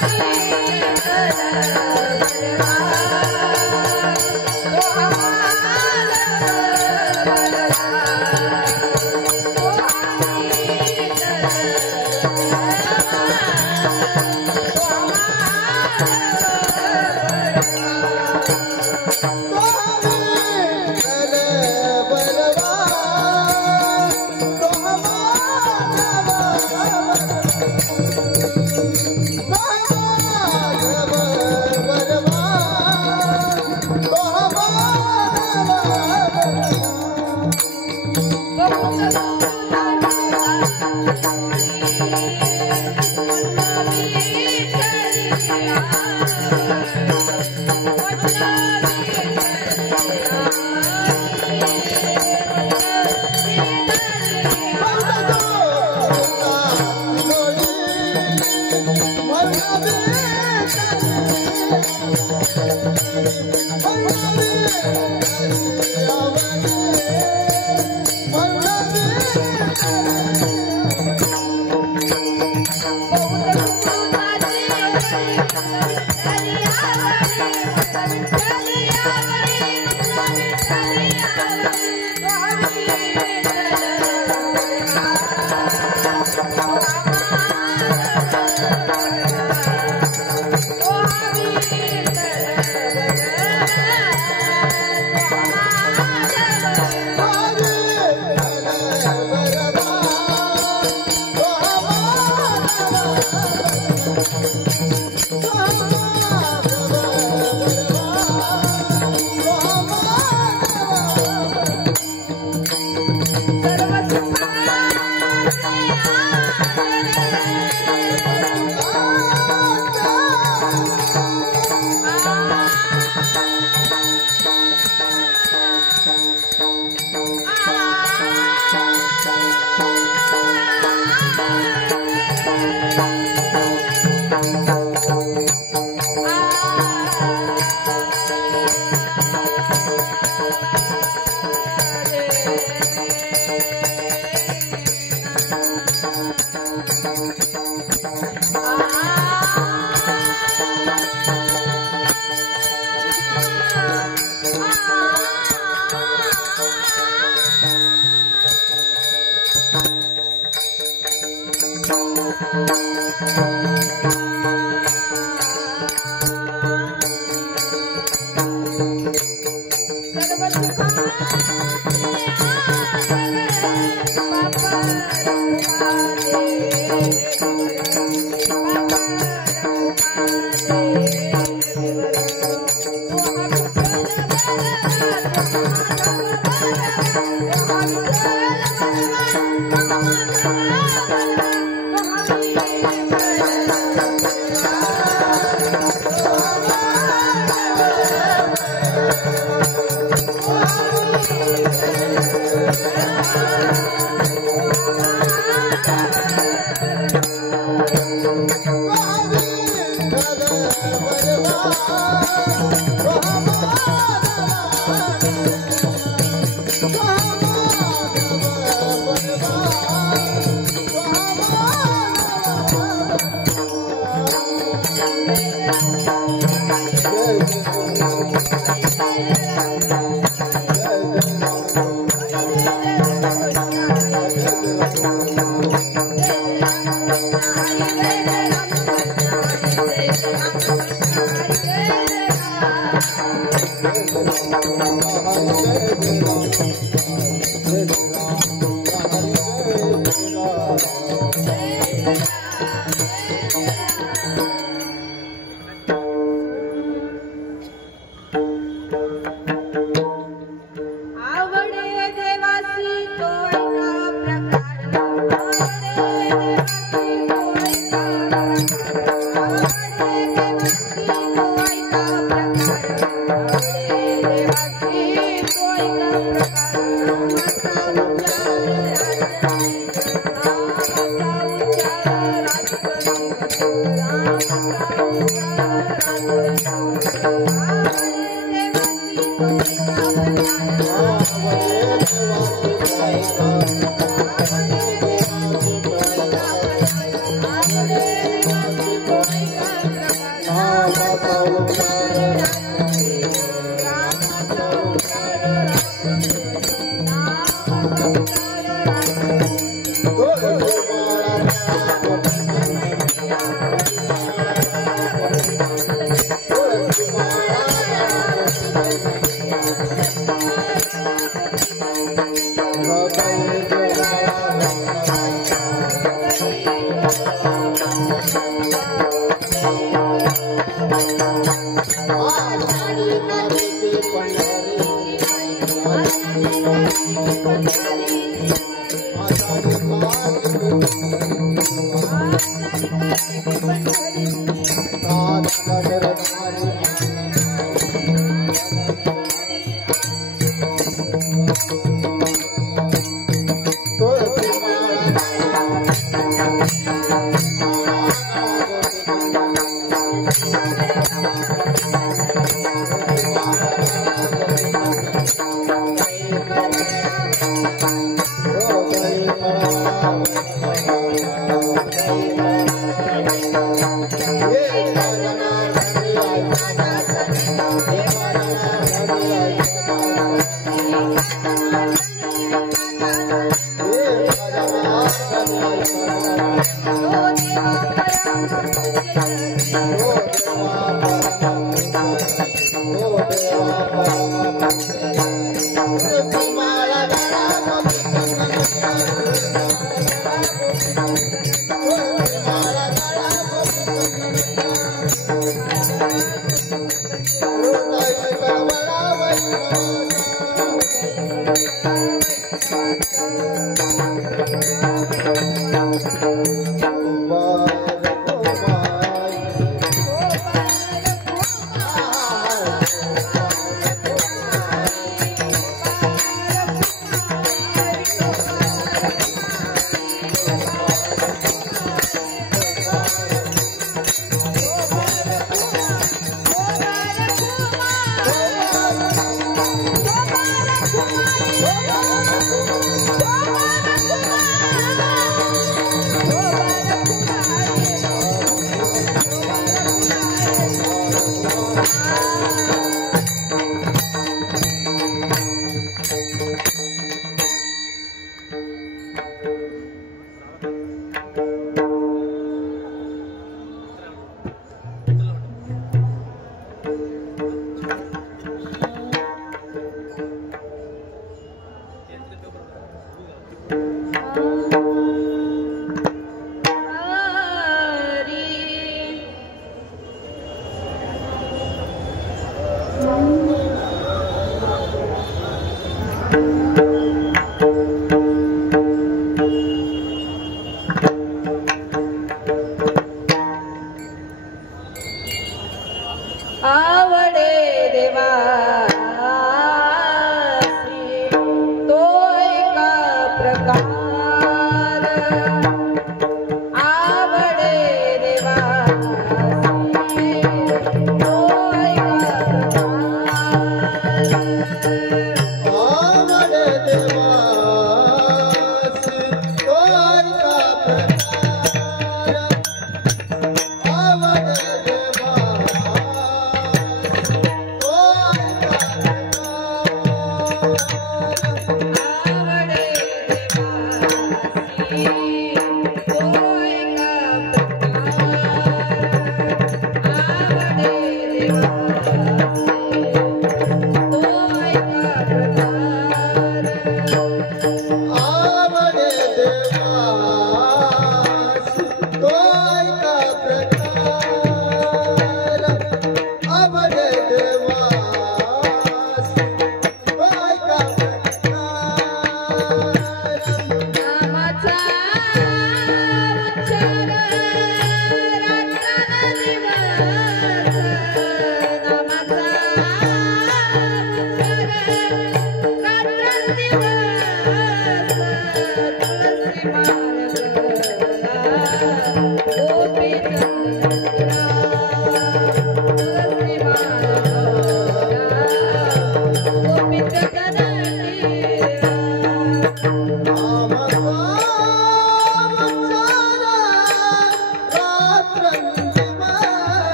Thank you.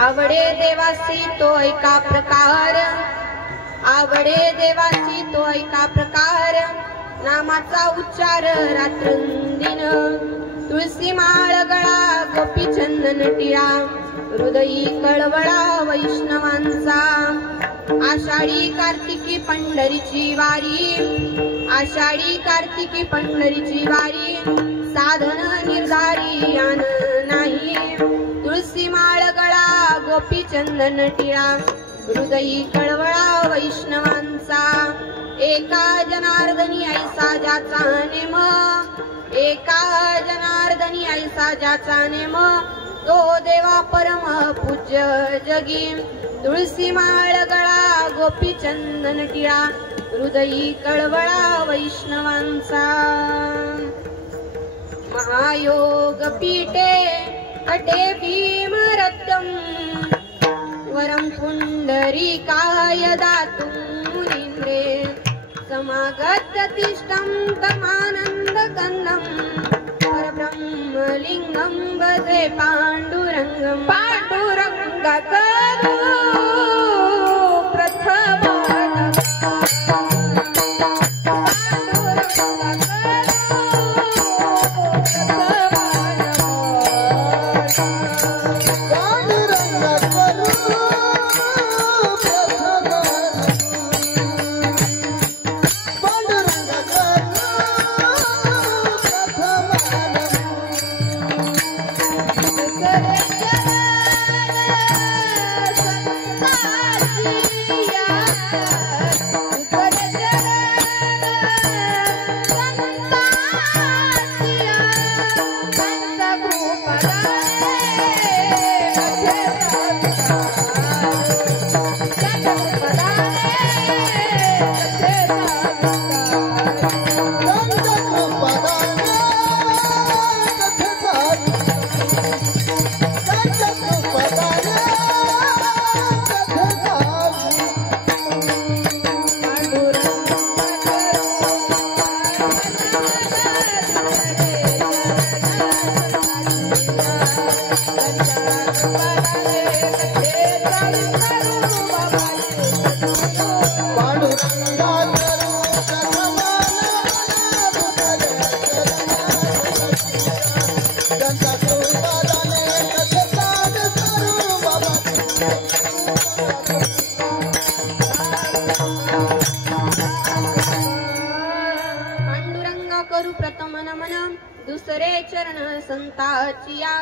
आवडे देवासी तो ऐका प्रकार, आवडे देवासी तो ऐका प्रकार, नामाचा उच्चार रात्रंदिन, तुळसी माळ गळा गोपी चंदन टिळा, हृदयी कळवळा वैष्णवांचा, आषाढी कार्तिकी पंढरीची वारी, आषाढी कार्तिकी पंढरीची वारी, साधन निर्धारी आन नाही, तुळसी माळ गळा गोपी चंदन टिळा, हृदयी कळवळा वैष्णवांचा, एका जनार्दनी ऐसा ज्याचा नेम, एका जनार्दनी ऐसा ज्याचा नेम, तो देवा परम पूज्य जगी, तुळसी माळ गळा गोपी चंदन टिळा, हृदयी कळवळा वैष्णवांचा, महायोग पीठे अटे भीमरत्नम, वरम पुंडरीकाय दातुं मुनीन्द्रे, समागत तिष्ठं तमानंद कंदं, परब्रह्मलिंगं भजे पांडुरंगं, पांडुरंगा करो प्रथम चरण संताची या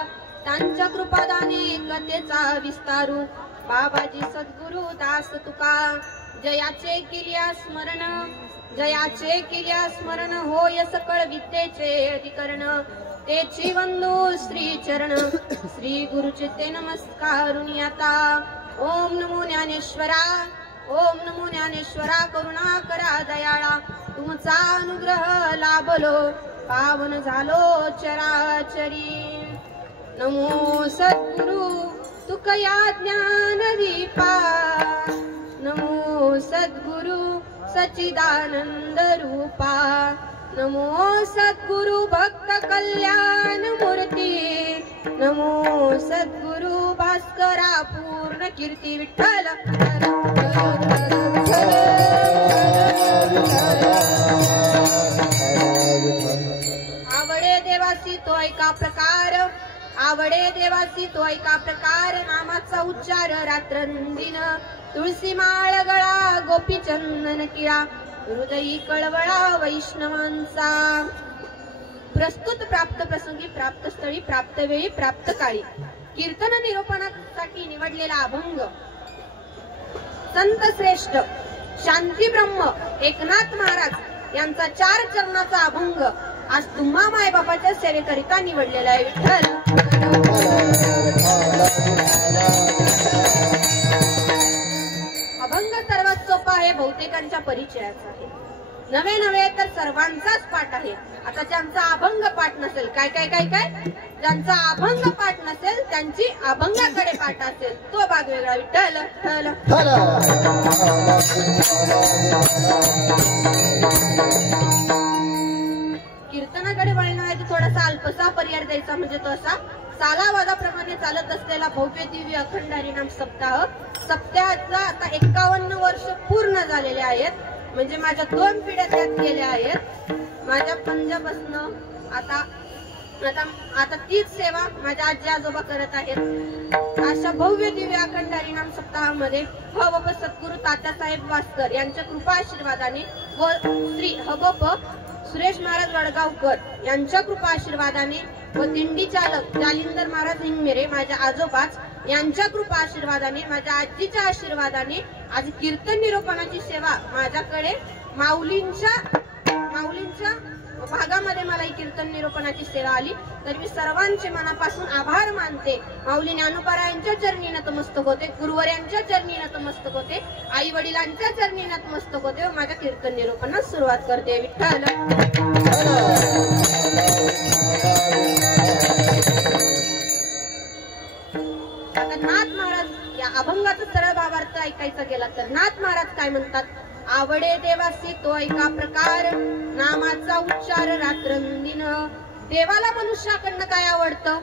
त्यांच्या कृपादाने कथेचा विस्तारू बाबाजी सद्गुरु दास तुका जयाचे किल्या स्मरण जयाचे किल्या स्मरण होय सकळ विद्येचे अधिकरण तेची वंदू श्री चरण श्री गुरुचिते नमस्कारुनी आता ओम नमो ज्ञानेश्वरा ओम नमो ज्ञानेश्वरा करुणा करा दयाळा तुमचा अनुग्रह लाभलो पावन झालो चराचरी नमो सद्गुरु तुकया ज्ञान दीपा नमो सद्गुरु सच्चिदानंद रूपा नमो सद्गुरु भक्त कल्याण मूर्ती नमो सद्गुरु भास्करा पूर्ण कीर्ती विठ्ठल आवडे देवासी तो ऐका प्रकार आवडे देवासी तो ऐका प्रकार नामाचा उच्चार रात्रंदिन तुळसी माळ गळा गोपी चंदन किळा हृदयी कळवळा वैष्णवांचा प्रस्तुत प्राप्त प्रसंगी प्राप्त स्थळी प्राप्त वेळी प्राप्त काळी कीर्तन निरूपणासाठी निवडलेला अभंग संत श्रेष्ठ शांती ब्रह्म एकनाथ महाराज यांचा 4 चरणाचा अभंग आज तुम्हा माय बापाच्या सेवेकरिता निवडलेला आहे विठ्ठल अभंग सर्वात सोपा आहे बहुतेकांच्या परिचयाचा आहे नवे तर सर्वांचाच पाठ आहे आता ज्यांचा अभंग पाठ नसेल काय काय काय काय ज्यांचा अभंग पाठ नसेल त्यांची अभंगाकडे पाठ असेल तो भाग वेगळा विठ्ठल कीर्तनाकडे वळण्याआधी थोडासा अल्पसा पर्याय द्यायचा म्हणजे तो असा सालावादाप्रमाणे चालत असलेला भव्य दिव्य अखंड हरिनाम सप्ताह सप्ताहाचा आता 51 वर्ष पूर्ण झालेले आहेत म्हणजे माझ्या 2 पिढ्या त्यात गेल्या आहेत माझ्या पंजापासून आता तीच सेवा माझ्या आजी आजोबा करत आहेत अशा भव्य दिव्य अखंड हरिनाम सप्ताहामध्ये हबप सद्गुरु तात्यासाहेब वास्कर यांच्या कृपा आशीर्वादाने व श्री हबप सुरेश महाराज वडगावकर यांच्या कृपा आशीर्वादाने व दिंडी चालक जालिंदर महाराज हिंगमेरे माझ्या आजोबाच यांच्या कृपा आशीर्वादाने माझ्या आजीच्या आशीर्वादाने आज कीर्तन निरूपणाची सेवा माझ्याकडे माऊलींच्या भागामध्ये मला ही कीर्तन निरूपणाची सेवा आली तर मी सर्वांचे मनापासून आभार मानते माऊली ज्ञानोबारायांच्या चरणी नतमस्तक होते गुरुवर्यांच्या चरणी नतमस्तक होते आई वडिलांच्या चरणी नतमस्तक होते व माझ्या कीर्तन निरूपणास सुरुवात करते विठ्ठल आता नाथ महाराज या अभंगाचा सरळ भावार्थ ऐकायचा गेला तर नाथ महाराज काय म्हणतात आवडे देवासी तो ऐका प्रकार नामाचा उच्चार रात्रंदिन देवाला मनुष्याकडनं काय आवडतं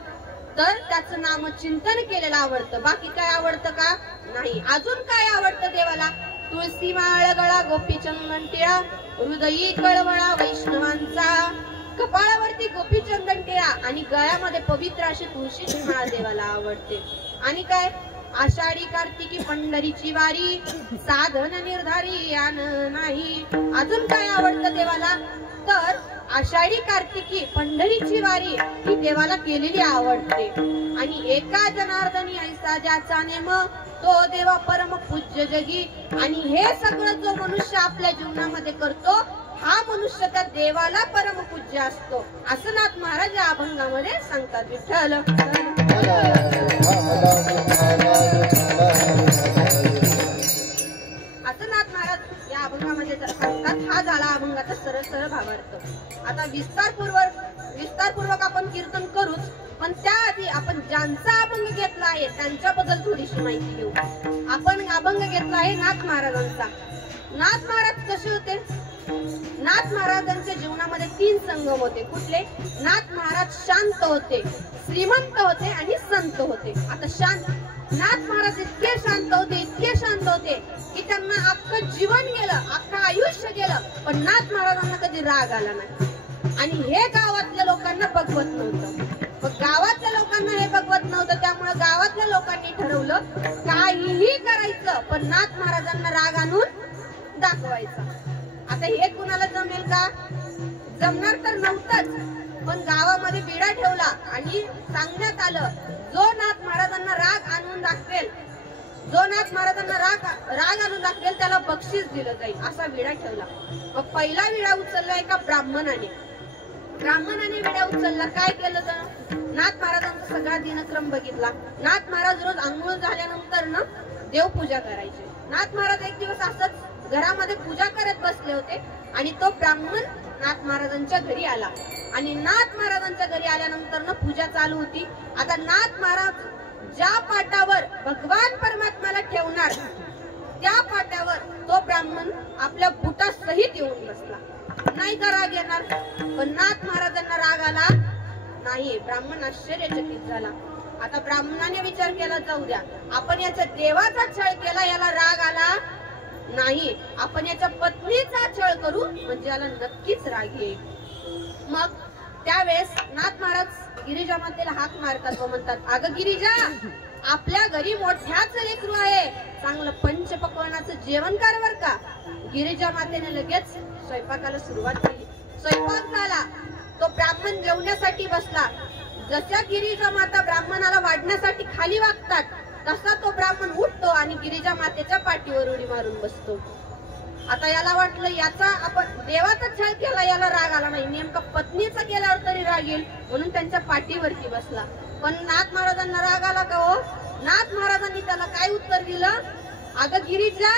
तर त्याचं नामचिंतन केलेलं आवडतं बाकी काय आवडतं का नाही अजून काय आवडतं देवाला तुळसी माळ गळा गोपी चंदन टिळा हृदयी कळवळा वैष्णवांचा कपाळावरती गोपी चंदन टिळा आणि गळ्यामध्ये पवित्र अशी तुळशीची माळ देवाला आवडते आणि काय आषाढी कार्तिकी पंढरीची वारी साधन निर्धारी यान नाही अजून काय आवडतं देवाला तर आषाढी कार्तिकी पंढरीची वारी ही देवाला केलेली आवडते आणि एका जनार्दनी ऐसा ज्याचा नेम तो देवा परम पूज्य जगी आणि हे सगळं जो मनुष्य आपल्या जीवनामध्ये करतो हा मनुष्य त्या देवाला परम पूज्य असतो असं नाथ महाराज या अभंगामध्ये सांगतात विठ्ठल असं नाथ महाराज या अभंगामध्ये सांगतात हा झाला अभंगाचा सरळ भावार्थ आता विस्तारपूर्वक आपण कीर्तन करूच पण त्याआधी आपण ज्यांचा अभंग घेतला आहे त्यांच्याबद्दल थोडीशी माहिती घेऊ आपण अभंग घेतला आहे नाथ महाराजांचा नाथ महाराज कसे होते नाथ महाराजांच्या जीवनामध्ये 3 संगम होते कुठले नाथ महाराज शांत होते श्रीमंत होते आणि संत होते आता नाथ महाराज इतके शांत होते की त्यांना अख्खं जीवन गेलं अख्खं आयुष्य गेलं पण नाथ महाराजांना कधी राग आला नाही आणि हे गावातल्या लोकांना बघवत नव्हतं गावातल्या लोकांना हे बघवत नव्हतं त्यामुळे गावातल्या लोकांनी ठरवलं काहीही करायचं पण नाथ महाराजांना राग आणून दाखवायचं आता हे कुणाला जमेल का जमणार तर नव्हतंच पण गावामध्ये बिडा ठेवला आणि सांगण्यात आलं, जो नाथ महाराजांना राग आणून दाखवेल, राग आणून दाखवेल त्याला बक्षीस दिलं जाईल, असा विडा ठेवला. मग पहिला विडा उचलला एका ब्राह्मणाने विडा उचलला. काय केलं तर नाथ महाराजांचा सगळा दिनक्रम बघितला. नाथ महाराज रोज अंघोळ झाल्यानंतर ना देवपूजा करायचे. नाथ महाराज एक दिवस असंच घरामध्ये पूजा करत बसले होते आणि तो ब्राह्मण नाथ महाराजांच्या घरी आला. आणि नाथ महाराजांच्या घरी आल्यानंतर ना पूजा चालू होती. आता नाथ महाराज ज्या पाटावर भगवान परमात्म्याला ठेवणार त्या पाटावर तो ब्राह्मण आपल्या बुटासहित येऊन बसला. नाही का राग येणार? पण नाथ महाराजांना राग आला नाही. ब्राह्मण आश्चर्यचकित झाला. आता ब्राह्मणाने विचार केला, जाऊ द्या, आपण याच्या देवाचा छळ केला, याला राग आला नाही, आपण याच्या पत्नीचा छळ करू म्हणजे याला नक्कीच राग येईल. मग त्यावेळेस नाथ महाराज गिरिजा मातेला हाक मारतात व म्हणतात, अगं गिरिजा, आपल्या घरी मोठ्याच लेकरू आहे, चांगलं पंचपक्वान्नाचं जेवण कर बर का. गिरिजा मातेने लगेच स्वयंपाकाला सुरुवात केली. स्वयंपाक झाला. तो ब्राह्मण जेवण्यासाठी बसला. जशा गिरिजा माता ब्राह्मणाला वाढण्यासाठी खाली वागतात तसा तो ब्राह्मण उठतो आणि गिरिजा मातेच्या पाठीवर उडी मारून बसतो. आता याला वाटलं याचा आपण देवाचा छळ केला, याला राग आला नाही, नेमका पत्नीचा केल्यावर तरी राग येईल म्हणून त्यांच्या पाठीवरती बसला. पण नाथ महाराजांना राग आला का हो? नाथ महाराजांनी त्याला काय उत्तर दिलं, अगं गिरिजा,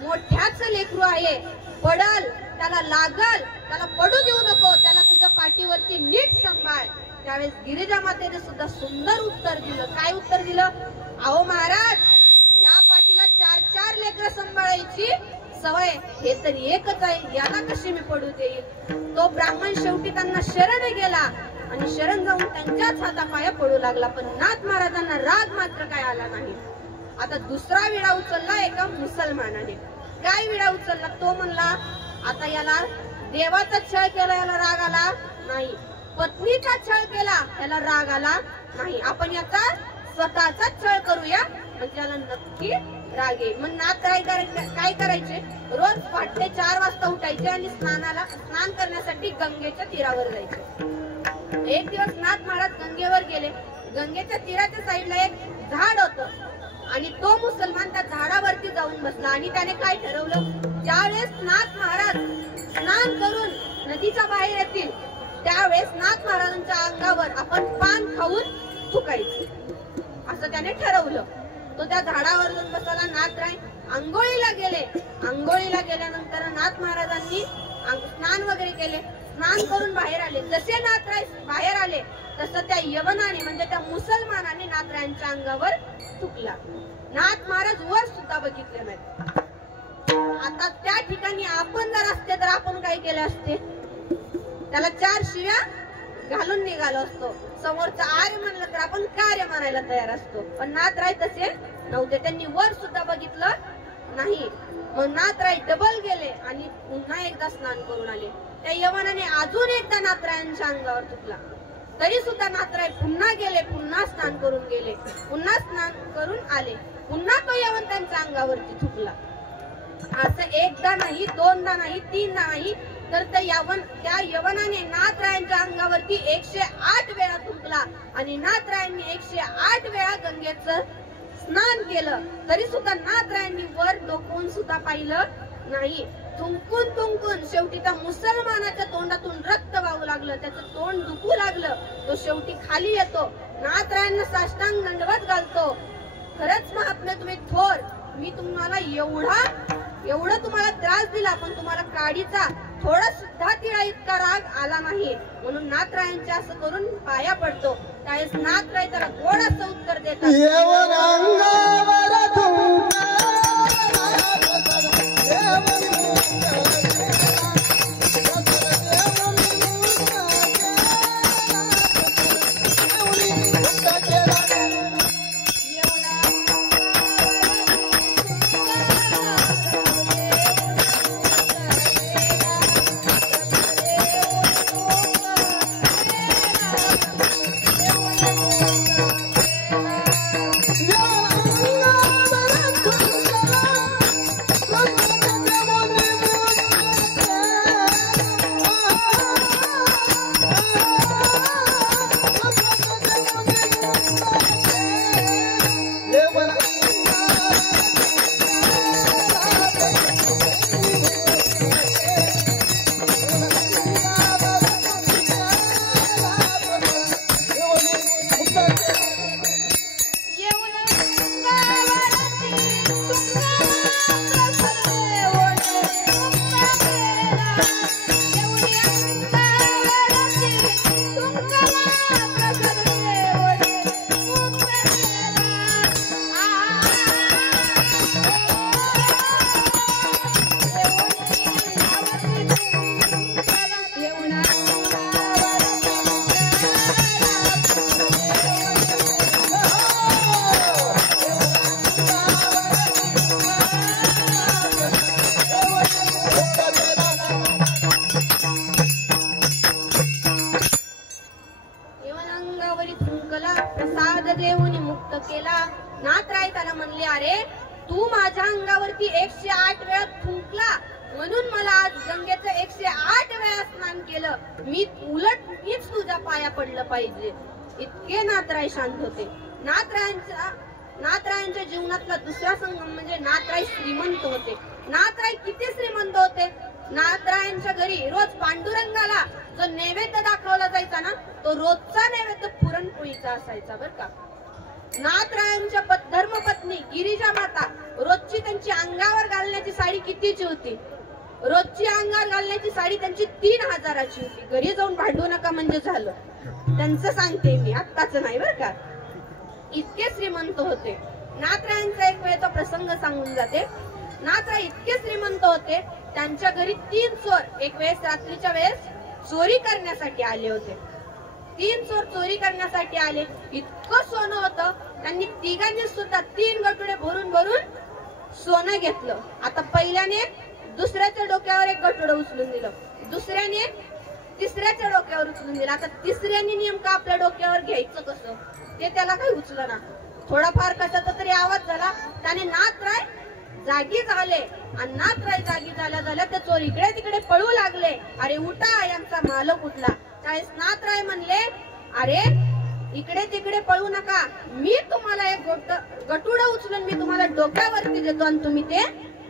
मोठ्याच लेकरू आहे, पडल, त्याला लागल, त्याला पडू देऊ नको, त्याला तुझ्या पाठीवरती नीट सांभाळ. त्यावेळेस गिरिजा मातेने सुद्धा सुंदर उत्तर दिलं. काय उत्तर दिलं? अहो महाराज, या पाठीला 4-4 लेकरं सांभाळायची सवय, हे तर एकच आहे, याला कशी मी पडू देईल. तो ब्राह्मण शेवटी त्यांना शरण गेला आणि शरण जाऊन त्यांच्याच हातापाया पडू लागला. पण नाथ महाराजांना राग मात्र काय आला नाही. आता दुसरा विडा उचलला एका मुसलमानाने. काय विडा उचलला? तो म्हणला, आता याला देवाचा छळ केला, याला राग आला नाही, पत्नीचा छळ केला, याला राग आला नाही, आपण याचा स्वतःचा छळ करूया म्हणजे याला नक्की राग येईल. मग नाथ काय करायचे? रोज पहाटे 4 वाजता उठायचे आणि स्नान करण्यासाठी गंगेच्या तीरावर जायचे. एक दिवस नाथ महाराज गंगेवर गेले. गंगेच्या तीराच्या साईडला एक झाड होतं आणि तो मुसलमान त्या झाडावरती जाऊन बसला आणि त्याने काय ठरवलं, ज्यावेळेस नाथ महाराज स्नान करून नदीच्या बाहेर येतील त्यावेळेस नाथ महाराजांच्या अंगावर आपण पान खाऊन थुकायचं, असं त्याने ठरवलं. तो त्या झाडावर जाऊन बसला. नाथराय आंघोळीला गेले. आंघोळीला गेल्यानंतर नाथ महाराजांनी स्नान वगैरे केले. स्नान करून बाहेर आले. जसे नाथराय बाहेर आले तसं त्या यवनाने म्हणजे त्या मुसलमानाने नाथरायांच्या अंगावर थुकला. नाथ महाराज वर सुद्धा बघितले नाहीत. आता त्या ठिकाणी आपण जर असते तर आपण काय केले असते? त्याला 4 शिव्या घालून निघालो असतो. समोरचा आर्य म्हणलं तर आपण कार्य मानायला तयार असतो. पण नाथराय तसे नव्हते. त्यांनी वर सुद्धा बघितलं नाही. मग नाथराय डबल गेले आणि पुन्हा एकदा स्नान करून आले. त्या यवनाने अजून एकदा नाथरायांच्या अंगावर थुकला. तरी सुद्धा नाथराय पुन्हा गेले, पुन्हा स्नान करून गेले, पुन्हा स्नान करून आले, पुन्हा तो यवन त्यांच्या अंगावरती थुकला. असं एकदा नाही, दोनदा नाही, 3दा नाही, तर त्या यवनाने नाथरायांच्या अंगावरती 108 वेळा थुंकला आणि नाथरायांनी 108 वेळा गंगेचं स्नान केलं. तरी सुद्धा नाथरायांनी वर डोकवून सुद्धा पाहिलं नाही. थुंकून शेवटी त्या मुसलमानाच्या तोंडातून रक्त वाहू लागलं, त्याचं तोंड दुखू लागलं. तो शेवटी खाली येतो, नाथरायांना साष्टांग दंडवत घालतो. खरंच महात्मे तुम्ही थोर, मी तुम्हाला एवढं तुम्हाला त्रास दिला पण तुम्हाला काडीचा थोडा सुद्धा तिळा इतका राग आला नाही, म्हणून नाथरायांच्या असं करून पाया पडतो. त्यावेळेस नाथराय त्याला गोड असं उत्तर देतात. पाहिजे इतके नाथराय शांत होते. नाथरायांच्या जीवनातला दुसरा संगम म्हणजे नाथराय श्रीमंत होते. नाथराय किती श्रीमंत होते. नाथरायांच्या घरी रोज पांडुरंगाला जो नैवेद्य दाखवला जायचा ना, तो रोजचा नैवेद्य पुरणपोळीचा असायचा बर का. नाथरायांच्या धर्मपत्नी गिरिजा माता रोजची त्यांची अंगावर घालण्याची साडी कितीची होती. रोजची अंगावर घालण्याची साडी त्यांची 3000ची होती. घरी जाऊन भांडू नका म्हणजे झालं. त्यांचं सांगते मी, आत्ताच नाही बर का. इतके श्रीमंत होते. नाथरायांचा एक वेळचा प्रसंग सांगून जाते. नाथराय इतके श्रीमंत होते, त्यांच्या घरी 3 चोर एक वेळेस रात्रीच्या वेळेस चोरी करण्यासाठी आले होते. 3 चोर चोरी करण्यासाठी आले. इतकं सोनं होतं, त्यांनी तिघांनी सुद्धा 3 गटुडे भरून भरून सोनं घेतलं. आता पहिल्याने दुसऱ्याच्या डोक्यावर एक गटुडं उचलून दिलं, दुसऱ्याने तिसऱ्याच्या डोक्यावर उचलून दिलं. आता तिसऱ्याने नेमकं आपल्या डोक्यावर घ्यायचं कसं ते त्याला काही उचलं ना. थोडाफार कशाचा तरी आवाज झाला. त्याने नाथराय जागी झाले आणि नाथराय जागी झाल्या ते चोर इकडे तिकडे पळू लागले. अरे उठा, यांचा मालक उठला. त्यावेळेस नाथराय म्हणले, अरे इकडे तिकडे पळू नका, मी तुम्हाला एक गटुडं उचलून मी तुम्हाला डोक्यावरती देतो आणि तुम्ही ते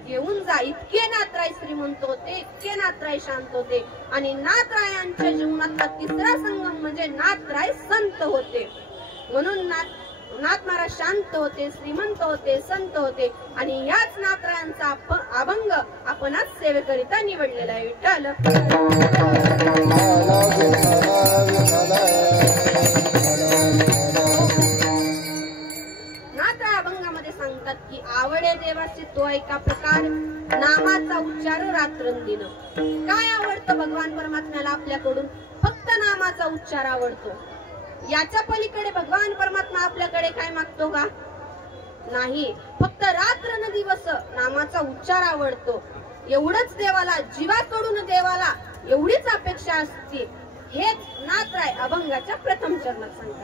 घेऊन जा. इतके नाथराय श्रीमंत होते, इतके नाथराय शांत होते. आणि नाथरायांच्या जीवनातला तिसरा संगम म्हणजे नाथराय संत होते. म्हणून नाथ महाराज शांत होते, श्रीमंत होते, संत होते. आणि याच नाथरायांचा अभंग आपण आज सेवेकरिता निवडलेला आहे. विठ्ठल नाथराय अभंगामध्ये सांगतात की आवडे देवाचे तो एका प्रकार, नामाचा उच्चार रात्रंदिन. काय आवडतं भगवान परमात्म्याला आपल्याकडून? फक्त नामाचा उच्चार आवडतो. याच्या पलीकडे भगवान परमात्मा आपल्याकडे काय मागतो का? नाही. फक्त रात्र न दिवस नामाचा उच्चार आवडतो. एवढंच देवाला, जीवाकडून देवाला एवढीच अपेक्षा असते. हेच नाथराय अभंगाच्या प्रथम चरणात सांगतात.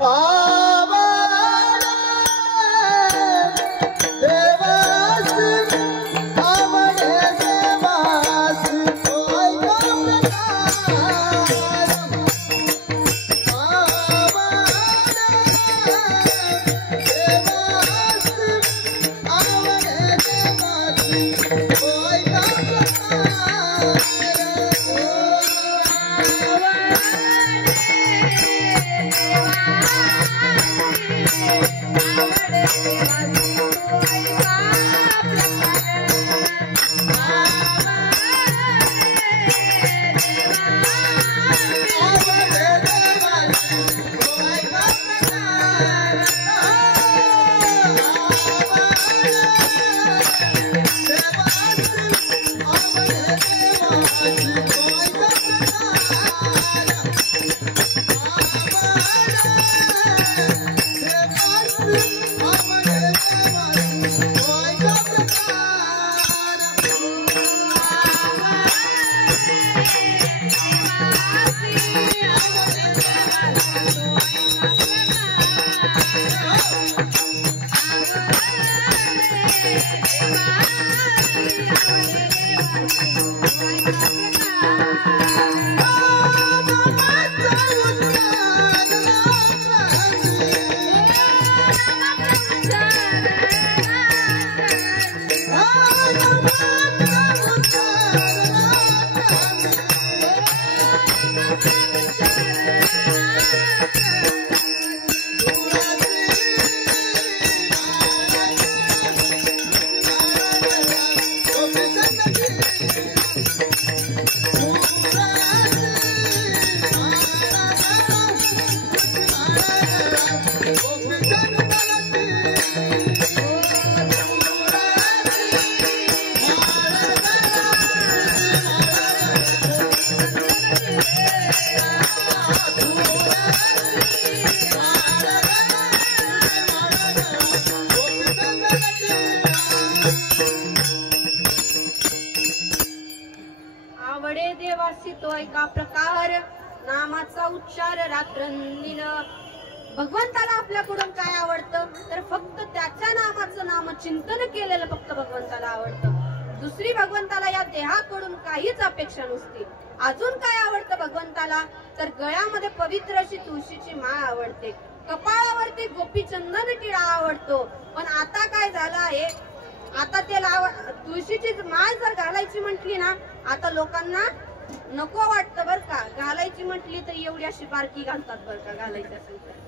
आवडे देवासी तो एका प्रकार, नामाचा उच्चार रात्रंदिन. भगवंताला आपल्याकडून काय आवडतं? तर फक्त त्याच्या नामाचं नामचिंतन केलेलं फक्त भगवंताला आवडतं. दुसरी भगवंताला या देहाकडून काहीच अपेक्षा नसते. अजून काय आवडतं भगवंताला तर गळ्यामध्ये पवित्र अशी तुळशीची माळ आवडते, कपाळावरती गोपी चंदन टिळा आवडतो. पण आता काय झालं आहे, आता ते तुळशीची माळ जर घालायची म्हटली ना, आता लोकांना नको वाटतं बर का. घालायची म्हटली तर एवढी अशी बारकी घालतात बर का, घालायची असेल तर.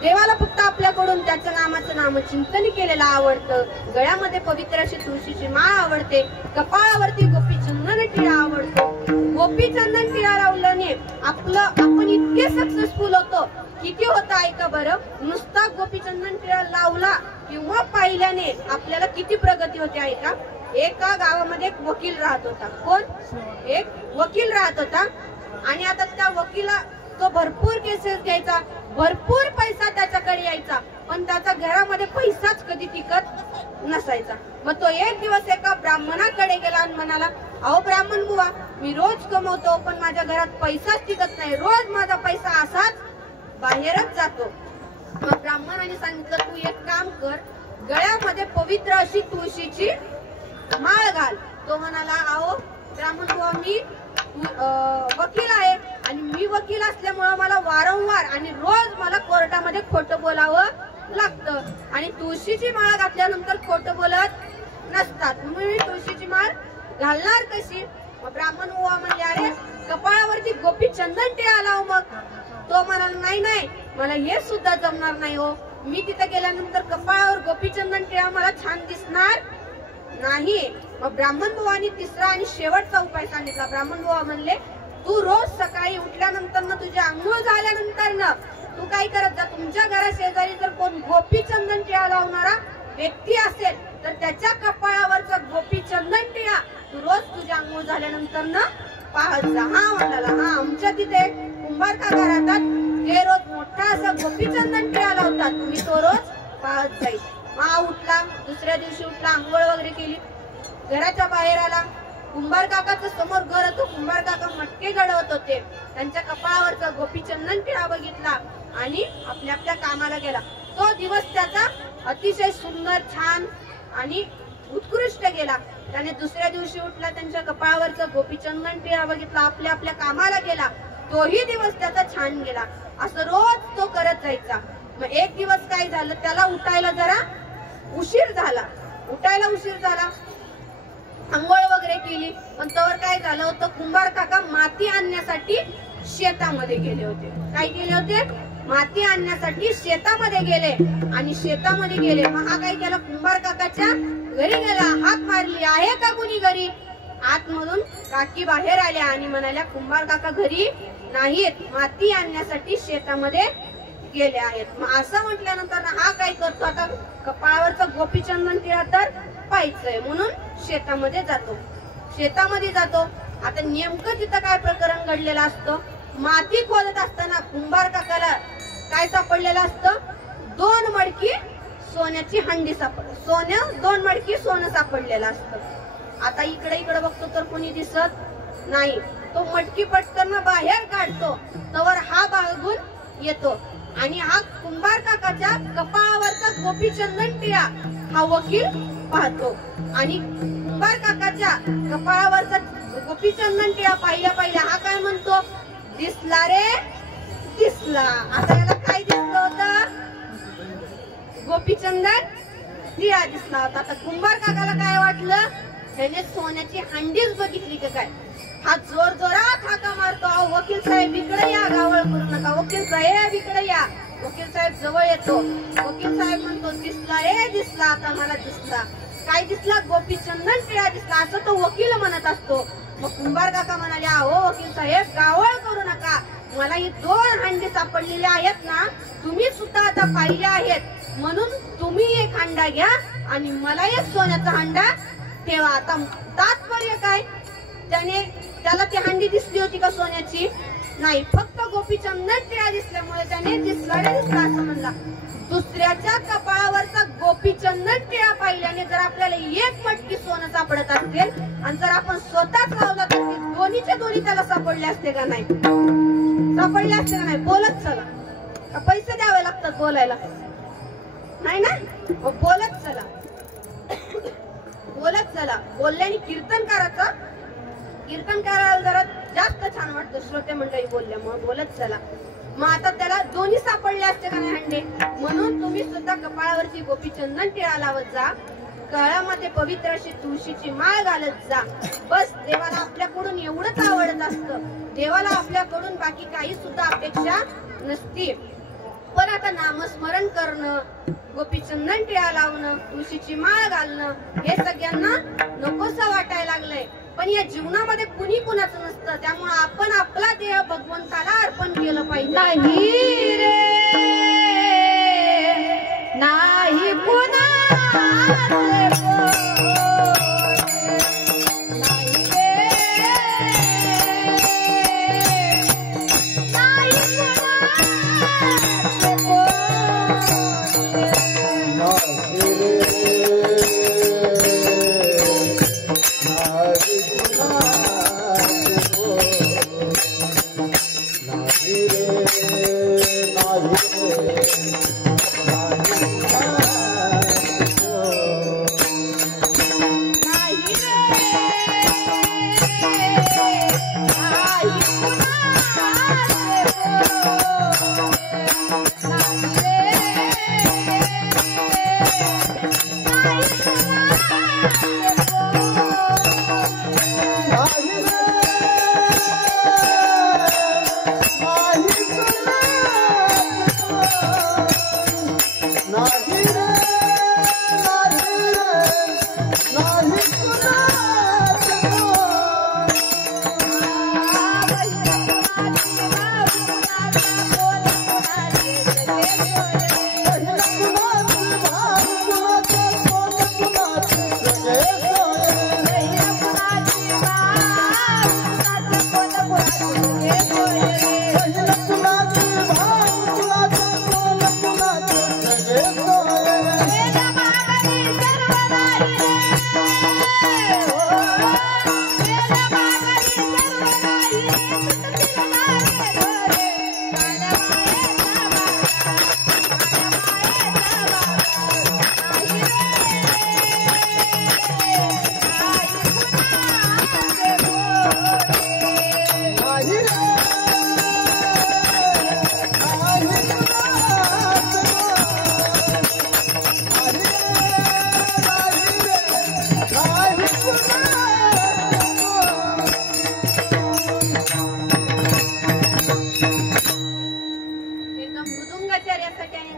देवाला फक्त आपल्याकडून त्याच्या नामाचं नामचिंतन केलेलं आवडतं. गळ्यामध्ये पवित्र अशी तुळशीची माळ आवडते, कपाळावरती गोपी चंदन टिळा आवडतो. गोपी चंदन टिळा लावल्याने आपण इतके सक्सेसफुल होतो. किती होतं ऐका बरं, नुसता गोपी चंदन टिळा लावला किंवा पाहिल्याने आपल्याला किती प्रगती होते ऐका. एका गावामध्ये एक वकील राहत होता. कोण? एक वकील राहत होता. आणि आता त्या वकिला तो भरपूर केसेस घ्यायचा, भरपूर पैसा त्याच्याकडे यायचा, पण त्याच्या घरामध्ये पैसाच कधी टिकत नसायचा. मग तो एक दिवस एका ब्राह्मणाकडे गेला आणि म्हणाला, अहो ब्राह्मण बुवा, मी रोज कमवतो पण माझ्या घरात पैसाच टिकत नाही, रोज माझा पैसा असाच बाहेरच जातो. मग ब्राह्मणाने सांगितलं, तू एक काम कर, गळ्यामध्ये पवित्र अशी तुळशीची माळ घाल. तो म्हणाला, अहो ब्राह्मण बुवा, मी वकील आहे आणि मी वकील असल्यामुळे मला वारंवार आणि रोज मला कोर्टामध्ये खोटं बोलावं लागतं आणि तुळशीची माळ घातल्यानंतर खोटं बोलत नसतात, म्हणून मी तुळशीची माळ घालणार कशी. मग ब्राह्मण बुवा म्हणले, अरे कपाळावरती गोपी चंदन टिळा लाव. मग तो म्हणाला, नाही नाही, मला हे सुद्धा जमणार नाही हो, मी तिथे गेल्यानंतर कपाळावर गोपी चंदन टिळा मला छान दिसणार नाही. मग ब्राह्मण बुवानी तिसरा आणि शेवटचा उपाय सांगितला. ब्राह्मण बुवा म्हणले, तू रोज सकाळी उठल्यानंतर ना, तुझ्या आंघोळ झाल्यानंतर ना, तू काय करत जा, तुमच्या घरा शेजारी जर कोण गोपी चंदन टिळा लावणारा व्यक्ती असेल तर त्याच्या कपाळावरचा गोपी चंदन टिळा तू रोज तुझ्या आंघोळ झाल्यानंतर ना पाहत जा. हा म्हणाला, हा आमच्या तिथे कुंभार काका राहतात, ते रोज मोठा असा गोपी चंदन टिळा लावतात, मी तो रोज पाहत जाईल. हा उठला, दुसऱ्या दिवशी उठला, आंघोळ वगैरे केली, घराच्या बाहेर आला. कुंभार काकाचं समोर घर होतं. कुंभार काका मटके घडवत होते. त्यांच्या कपाळावरचा गोपी चंदन टिळा बघितला आणि आपल्या आपल्या कामाला गेला. तो दिवस त्याचा अतिशय सुंदर, छान आणि उत्कृष्ट गेला. त्याने दुसऱ्या दिवशी उठला, त्यांच्या कपाळावरचा गोपी चंदन टिळा बघितला, आपल्या आपल्या कामाला गेला. तोही दिवस त्याचा छान गेला. असं रोज तो करत जायचा. मग एक दिवस काय झालं, त्याला उठायला जरा उशीर झाला. आंघोळ वगैरे केली, पण तवर काय झालं होतं, कुंभार काका माती आणण्यासाठी शेतामध्ये गेले होते. काय गेले होते? माती आणण्यासाठी शेतामध्ये गेले. आणि शेतामध्ये गेले, मग हा काय केला, कुंभार काकाच्या घरी गेला, हाक मारली, आहे का कुणी घरी. आतमधून काकी बाहेर आल्या आणि म्हणाल्या, कुंभार काका घरी नाहीत, माती आणण्यासाठी शेतामध्ये गेले आहेत. मग असं म्हटल्यानंतर हा काय करतो, आता कपाळावरचा गोपी चंदन टिळा तर पाहिजे म्हणून शेतामध्ये जातो. आता नेमकं तिथं काय प्रकरण घडलेलं असतं, माती खोदत असताना कुंभार काकाला काय सापडलेलं असतं, 2 मडकी सोन्याची हंडी सापडलेलं, 2 मडकी सोनं सापडलेलं असतं. आता इकडे बघतो तर कोणी दिसत नाही. तो मटकी पटकन बाहेर काढतो, तवर हा बागून येतो आणि हा कुंभार काकाच्या कपाळावरचा गोपी चंदन टिळा हा वकील पाहतो. आणि कुंभार काकाच्या कपाळावरचा गोपी चंदन टिळा पाहिल्या हा काय म्हणतो, दिसला रे दिसला. आता याला काय दिसलं होतं, गोपी चंदन टिळा दिसला होता. आता कुंभार काकाला काय वाटलं, त्याने सोन्याची हंडीच बघितली का काय. हा जोरात हाका मारतो, वकील साहेब इकडे या, गावळ करू नका, वकील साहेब इकडे या. वकील साहेब जवळ येतो. वकील साहेब म्हणतो, दिसला रे दिसला, आता मला दिसला. काय दिसला, गोपी चंदन टिळा दिसला, असं तो वकील म्हणत असतो. मग कुंभार काका म्हणाले, अहो वकील साहेब गावळ करू नका, मला ही 2 हंडी सापडलेल्या आहेत ना, तुम्ही सुद्धा आता पाहिल्या आहेत, म्हणून तुम्ही एक हंडा घ्या आणि मला एक सोन्याचा हंडा ठेवा. आता तात्पर्य काय, त्याला ती हंडी दिसली होती का सोन्याची? नाही, फक्त गोपी चंदन टिळा दिसल्यामुळे त्याने दिसला रे दिसला असं म्हणला. दुसऱ्याच्या कपाळावरचा गोपी चंदन टिळा पाहिल्याने जर आपल्याला 1 मटकी सोनं सापडत असेल आणि जर आपण स्वतःच लावला तर दोन्हीच्या दोन्ही त्याला सापडले असते का नाही? बोलत चला, पैसे द्यावे लागतात बोलायला, नाही ना? बोलत चला. बोलल्याने कीर्तन करायला जरा जास्त छान वाटतं श्रोते मंडळी बोलल्यामुळे बोलत चला. मग आता त्याला दोन्ही सापडले असते का नाही हंडे, म्हणून तुम्ही सुद्धा कपाळावरची गोपीचंदन टिळा लावत जा, गळ्यामध्ये पवित्र अशी तुळशीची माळ घालत जा. बस देवाला आपल्याकडून एवढंच आवडत असतं. देवाला आपल्याकडून बाकी काही सुद्धा अपेक्षा नसती. पण आता नामस्मरण करणं, गोपीचंदन टिळा लावणं, तुळशीची माळ घालणं हे सगळ्यांना नकोसं वाटायला लागलंय. पण या जीवनामध्ये कुणी कुणाचं नसतं, त्यामुळे आपण आपला देह भगवंताला अर्पण केलं पाहिजे. नाही रे नाही कुणाचे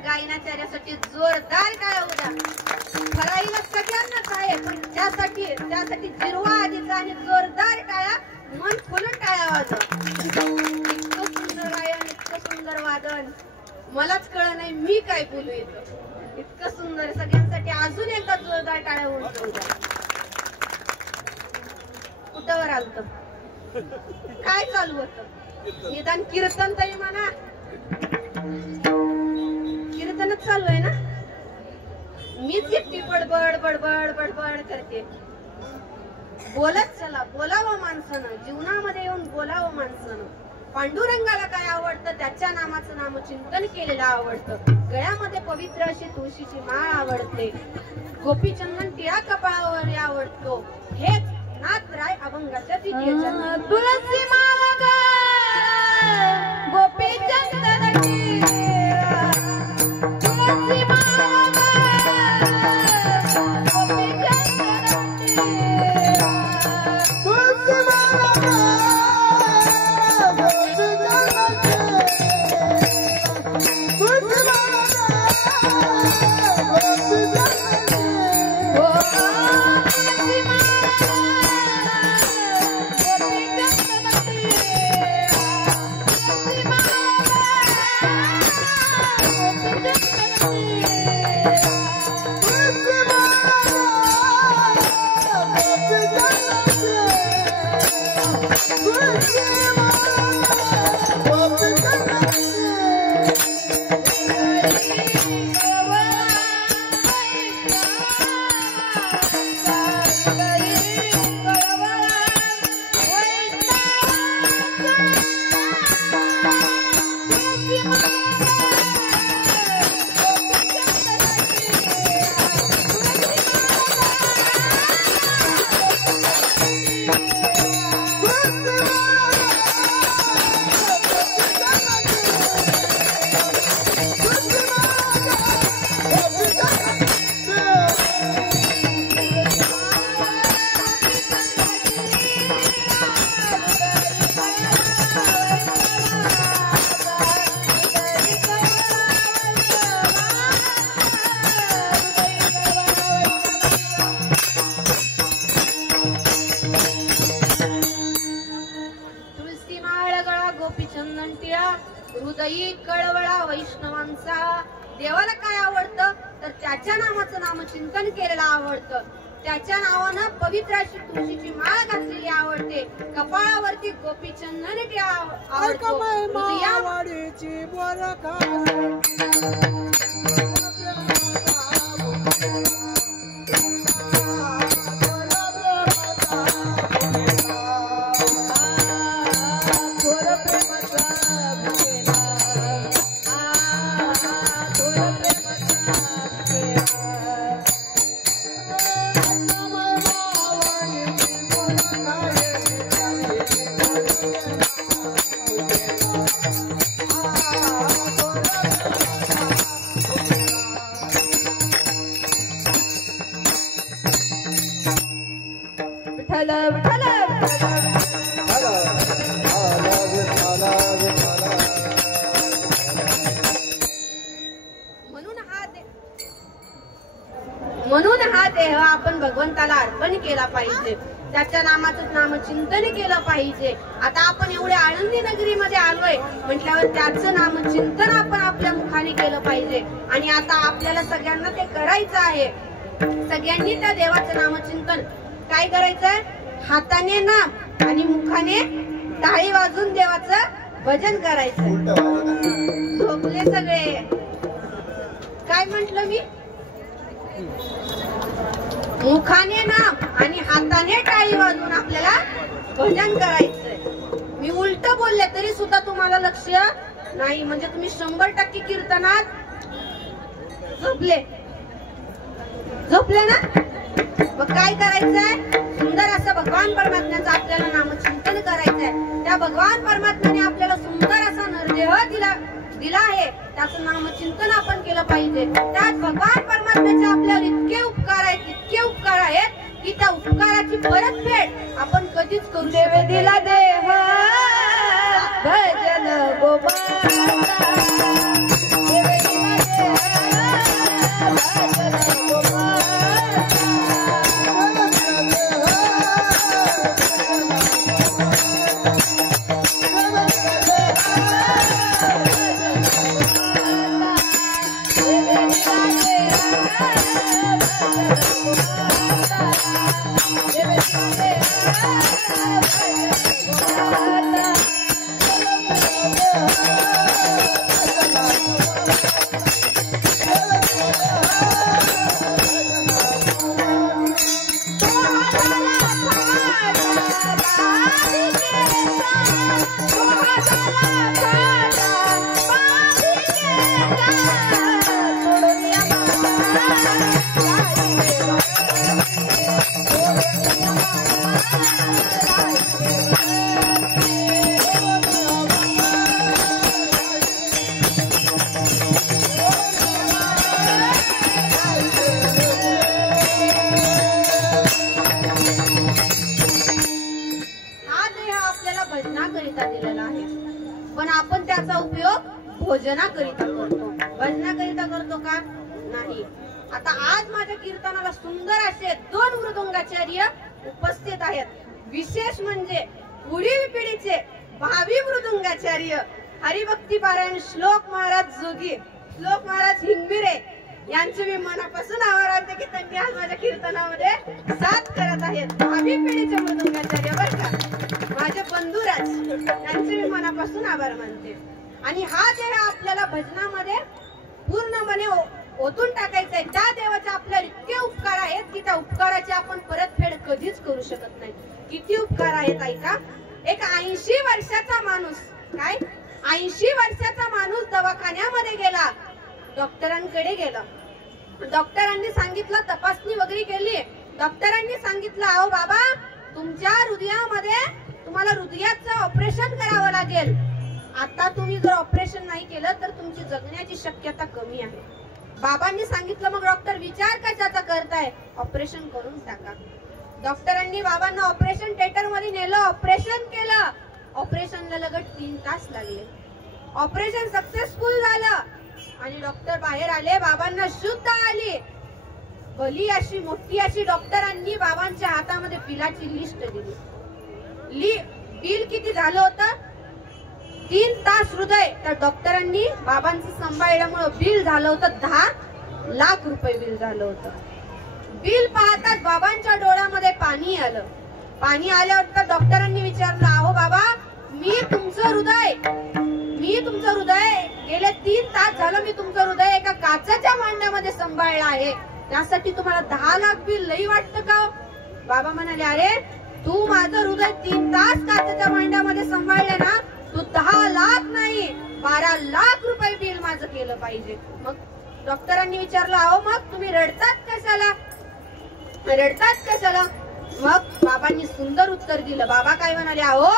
गायनाचार्यासाठी जोरदार टाळ्या होत्या. फराईला सगळ्यांनाच आहे, पण त्यासाठी जिरवा आधीचा आणि जोरदार टाळ्या, मन खोलून टाळ्या वाजव. इतकं सुंदर गायन, इतकं सुंदर वादन, मलाच कळलं नाही मी काय बोलू येतं. इतकं सुंदर सगळ्यांसाठी अजून एकदा जोरदार टाळ्या होऊन कुठवर आलत, काय चालू होत, निदान कीर्तन तरी म्हणा. कीर्तनच चालू आहे ना, मीच एकटी बडबड बडबड बडबड करते. बोलत चला, बोलावं माणसानं, जीवनामध्ये येऊन बोलावं माणसानं. पांडुरंगाला काय आवडतं, त्याच्या नामाचं नामचिंतन केलेलं आवडतं. गळ्यामध्ये पवित्र अशी तुळशीची माळ आवडते, गोपीचंदन टिळा कपाळावर आवडतो. हेच नाथराय अभंगाच्या द्वितीय चरण. तुळसी माळ गोपीचंदन टिळा, तुळसी माळ गोपीचंदन टिळा, तुळसी माळ चंदन टिळा हृदयी कळवळा वैष्णवांचा. देवाला काय आवडतं तर त्याच्या नामाचं नामचिंतन केलेलं आवडतं. त्याच्या नावानं पवित्र अशी तुळशीची माळ घातलेली आवडते. कपाळावरती गोपी चंदन टिळा आवडतो. मावाडीची म्हणून हा देह आपण भगवंताला अर्पण केला पाहिजे. त्याच्या नामाचं नामचिंतन केलं पाहिजे. आता आपण एवढ्या आनंदी नगरीमध्ये आलोय म्हटल्यावर त्याचं नामचिंतन आपण आपल्या मुखाने केलं पाहिजे. आणि आता आपल्याला सगळ्यांना ते करायचं आहे. सगळ्यांनी त्या देवाचं नामचिंतन काय करायचंय? हाताने नाम आणि मुखाने टाळी वाजून देवाचं भजन करायचं. झोपले सगळे. काय म्हंटल मी? मुखाने नाम आणि हाताने टाळी वाजवून आपल्याला भजन करायचंय. मी उलट बोलले तरी सुद्धा तुम्हाला लक्ष नाही. म्हणजे तुम्ही 100% कीर्तनात झोपले ना? मग काय करायचंय? सुंदर असं भगवान परमात्म्याचं आपल्याला नामचिंतन करायचंय. त्या भगवान परमात्म्याने आपल्याला सुंदर असा नरदेह दिला आहे. त्याचं नामचिंतन आपण केलं पाहिजे. त्यात भगवान परमात्म्याचे आपल्यावर इतके उपकार आहेत की त्या उपकाराची परतफेड आपण कधीच करू शकत दिला देह भजन भोजनाकरिता करतो. भजनाकरिता करतो का? नाही. आता आज माझ्या कीर्तनाला सुंदर असे 2 मृदुंगाचार्य उपस्थित आहेत. विशेष म्हणजे पुढील पिढीचे भावी मृदुंगाचार्य हरिभक्ती पारायण श्लोक महाराज जोगी, श्लोक महाराज हिंगमिरे यांचे मी मनापासून आभार मानते की त्यांनी आज माझ्या कीर्तनामध्ये साथ करत आहेत. भावी पिढीचे मृदुंगाचार्य बर का, माझे बंधुराज, त्यांचे मी मनापासून आभार मानते. आणि हा देह आपल्याला भजनामध्ये पूर्णपणे ओतून टाकायचा आहे. त्या देवाचे आपल्याला इतके उपकार आहेत की त्या उपकाराची आपण परतफेड कधीच करू शकत नाही. किती उपकार आहेत ऐका. एक 80 वर्षाचा माणूस, काय 80 वर्षाचा माणूस दवाखान्यामध्ये गेला, डॉक्टरांकडे गेला. डॉक्टरांनी सांगितलं, तपासणी वगैरे केली. डॉक्टरांनी सांगितलं, अहो बाबा तुमच्या हृदयामध्ये तुम्हाला हृदयाचं ऑपरेशन करावं लागेल. आता तुम्ही जर ऑपरेशन नाही केलं तर तुमची जगण्याची शक्यता कमी आहे. बाबांनी सांगितलं, मग डॉक्टर विचार कशाचा करताय? ऑपरेशन करून टाका. डॉक्टरांनी बाबांना ऑपरेशन थिएटर मध्ये नेलं, ऑपरेशन केलं. ऑपरेशनला लगत 3 तास लागले. ऑपरेशन सक्सेसफुल झालं आणि डॉक्टर बाहेर आले. बाबांना शुद्ध आली. भली अशी मोठी अशी डॉक्टरांनी बाबांच्या हातामध्ये बिलाची लिस्ट दिली. बिल किती झालं होतं? 3 तास हृदय. तर डॉक्टरांनी बाबांचं सांभाळल्यामुळे बिल झालं होतं 10 लाख रुपये बिल झालं होतं. बिल पाहताच बाबांच्या डोळ्यामध्ये पाणी आलं. पाणी आल्यावर तर डॉक्टरांनी विचारलं, अहो बाबा, मी तुमचं हृदय गेले 3 तास झालं मी तुमचं हृदय एका काचेच्या मांड्यामध्ये सांभाळलं आहे, त्यासाठी तुम्हाला 10 लाख बिल लई वाटतं का? बाबा म्हणाले, अरे तू माझं हृदय 3 तास काचेच्या मांड्यामध्ये सांभाळले ना, तू 10 लाख नाही 12 लाख रुपये बिल माझं केलं पाहिजे. मग डॉक्टरांनी विचारलं, अहो मग तुम्ही रडतात कशाला? मग बाबांनी सुंदर उत्तर दिलं. बाबा काय म्हणाले, अहो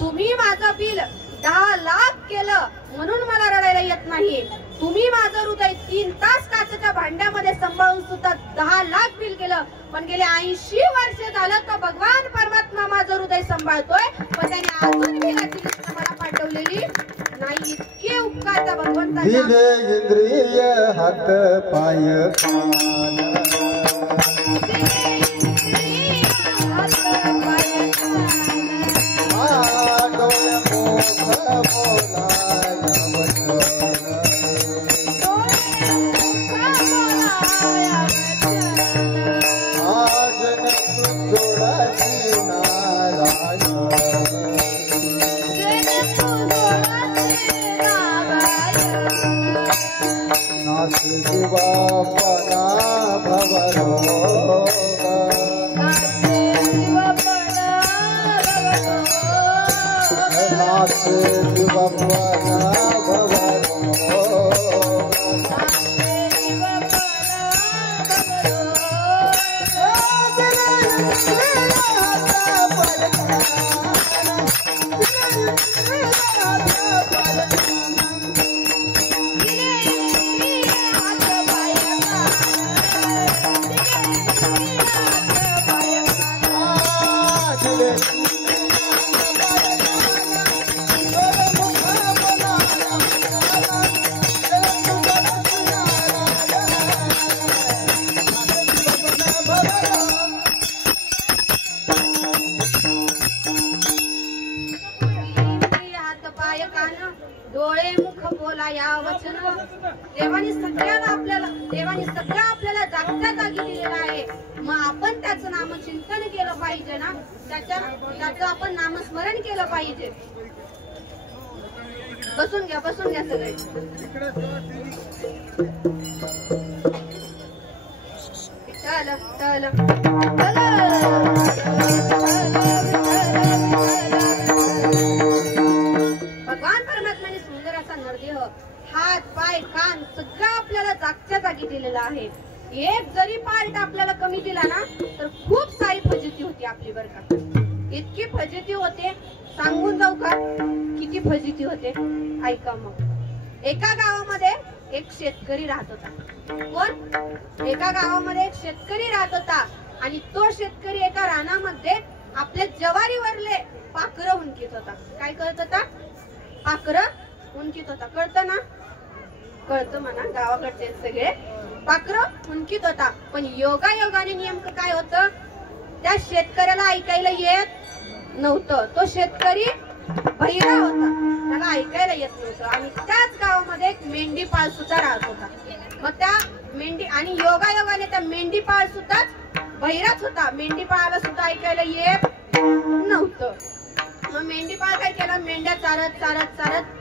तुम्ही माझं बिल 10 लाख केलं म्हणून मला रडायला येत नाही. तुम्ही माझं हृदय 3 तास काचेच्या भांड्यामध्ये सांभाळून सुद्धा 10 लाख बिल केलं, पण गेले 80 वर्ष झालं तर भगवान परमात्मा माझं हृदय सांभाळतोय, पण त्याने अजून बिलाची लिस्ट मला पाठवलेली नाही. इतके उपकार त्या भगवंताचे. दिले इंद्रिय हात पाय कान, डोळे मुख बोला या वचन. देवाने सगळं आपल्याला जागच्या जागी दिलेलं आहे. मग आपण त्याचं नामचिंतन केलं पाहिजे ना, त्याचं आपण नामस्मरण केलं पाहिजे. बसून घ्या सगळे. भगवान परमात्म्याने सुंदर असा नरदेह, हात पाय कान सगळं आपल्याला जागच्या जागी दिलेलं आहे. एक जरी पार्ट आपल्याला कमी दिला ना तर खूप सारी फजिती होती आपली, बरं का. इतकी फजिती होते, सांगून जाऊ का किती फजिती होते? ऐका मग. एका गावामध्ये एक शेतकरी राहत होता. कोण? एका गावामध्ये एक शेतकरी राहत होता आणि तो शेतकरी एका रानामध्ये आपल्या ज्वारीवरले पाखरं हुंकीत होता. काय करत होता? पाखरं हुंकीत होता. कळतं ना? कळतं म्हणा, गावाकडचे सगळे. पाखरं हुंकीत होता. पण योगायोगाने नेमकं काय होतं, त्या शेतकऱ्याला ऐकायला येत नव्हतं. तो शेतकरी बहिरा होता, त्याला ऐकायला येत नव्हतं. आणि त्याच गावामध्ये एक मेंढीपाळ सुद्धा राहत होता. मग त्या मेंढी आणि योगायोगाने त्या मेंढीपाळ सुद्धा बहिराच होता. मेंढीपाळाला सुद्धा ऐकायला येत नव्हतं. मग मेंढीपाळ काय केलं, मेंढ्या चारत चारत चारत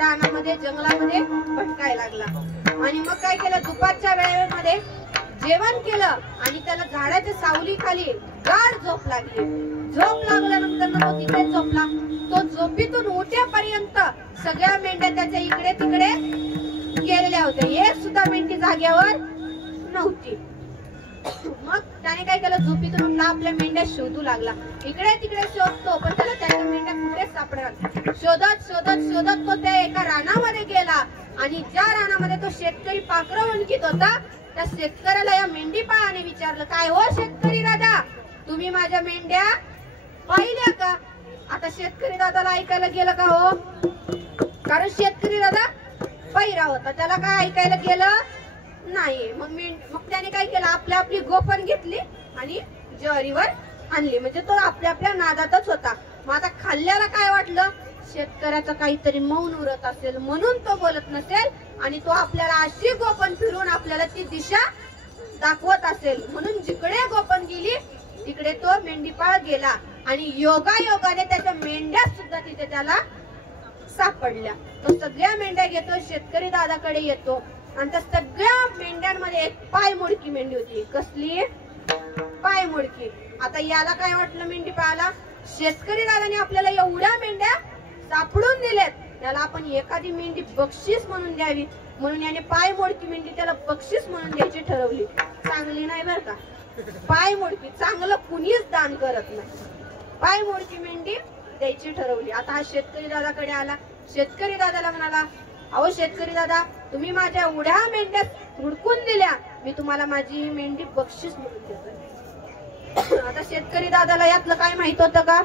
रानामध्ये जंगलामध्ये भटकायला लागला. आणि मग काय केलं, दुपारच्या वेळेमध्ये जेवण केलं आणि त्याला झाडाच्या सावलीखाली गाढ झोप लागली. झोप लागल्यानंतर तो तिकडे झोपला. तो झोपीतून उठेपर्यंत सगळ्या मेंढ्या त्याच्या इकडे तिकडे गेलेल्या होत्या. एक सुद्धा मेंढी जाग्यावर नव्हती. मग त्याने काय केलं, झोपीतून उठला, आपल्या मेंढ्या शोधू लागला. इकडे तिकडे शोधतो, पण त्याला त्याच्या मेंढ्या कुठेच सापडणार. शोधत शोधत शोधत तो त्या एका रानामध्ये गेला आणि ज्या रानामध्ये तो शेतकरी पाखरं हुंकीत होता, त्या शेतकऱ्याला या मेंढीपाळाने विचारलं, काय हो शेतकरी दादा, तुम्ही माझ्या मेंढ्या पाहिल्या का? आता शेतकरी दादाला ऐकायला गेलं का हो, कारण शेतकरी दादा बहिरा होता, त्याला काय ऐकायला गेलं नाही. मग त्याने काय केलं, आपली गोफण घेतली आणि ज्वारीवर आणली. म्हणजे तो आपल्या नादातच होता. मग आता खाल्ल्याला काय वाटलं, शेतकऱ्याचं काहीतरी मौन उरत असेल म्हणून तो बोलत नसेल, आणि तो आपल्याला अशी गोपन फिरून आपल्याला ती दिशा दाखवत असेल. म्हणून जिकडे गोपन गेली तिकडे तो मेंढीपाळ गेला, आणि योगायोगाने त्याच्या मेंढ्या सुद्धा तिथे त्याला सापडल्या. तो सगळ्या मेंढ्या घेतो, शेतकरी दादाकडे येतो, आणि त्या सगळ्या मेंढ्यांमध्ये एक पाय मोडकी मेंढी होती. कसली? पाय मोडकी. आता याला काय वाटलं मेंढीपाळाला, शेतकरी दादाने आपल्याला एवढ्या मेंढ्या सापडून दिल्यात, त्याला आपण एखादी मेंढी बक्षीस म्हणून द्यावी, म्हणून याने पाय मोडकी मेंढी त्याला बक्षीस म्हणून द्यायची ठरवली. चांगली नाही बर का, पाय मोडकी चांगलं कुणीच दान करत नाही, पाय मोडकी मेंढी द्यायची ठरवली. आता हा शेतकरी दादाकडे आला, शेतकरी दादाला म्हणाला, अहो शेतकरी दादा, तुम्ही माझ्या एवढ्या मेंढ्या हुडकून दिल्या, मी तुम्हाला माझी मेंढी बक्षीस म्हणून देतोय. आता शेतकरी दादाला यातलं काय माहित होतं का?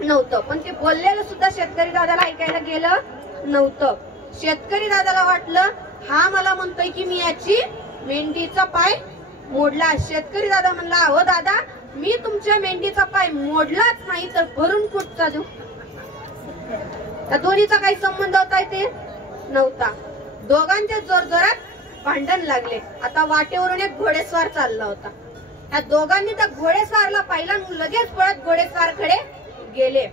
नव्हतं. पण ते बोललेलं सुद्धा शेतकरी दादाला ऐकायला गेलं नव्हतं. शेतकरी दादाला वाटलं हा मला म्हणतोय की मी याची मेंढीचा पाय मोडला. शेतकरी दादा म्हणला, अहो दादा, मी तुमच्या मेंढीचा पाय मोडलाच नाही तर भरून कुठचा देऊ? त्या दोन्हीचा काही संबंध होता ते नव्हता. दोघांचे जोरजोरात भांडण लागले. आता वाटेवरून एक घोडेस्वार चालला होता. त्या दोघांनी त्या घोडेस्वारला पाहिला, लगेच पळत घोडेस्वारकडे गेले,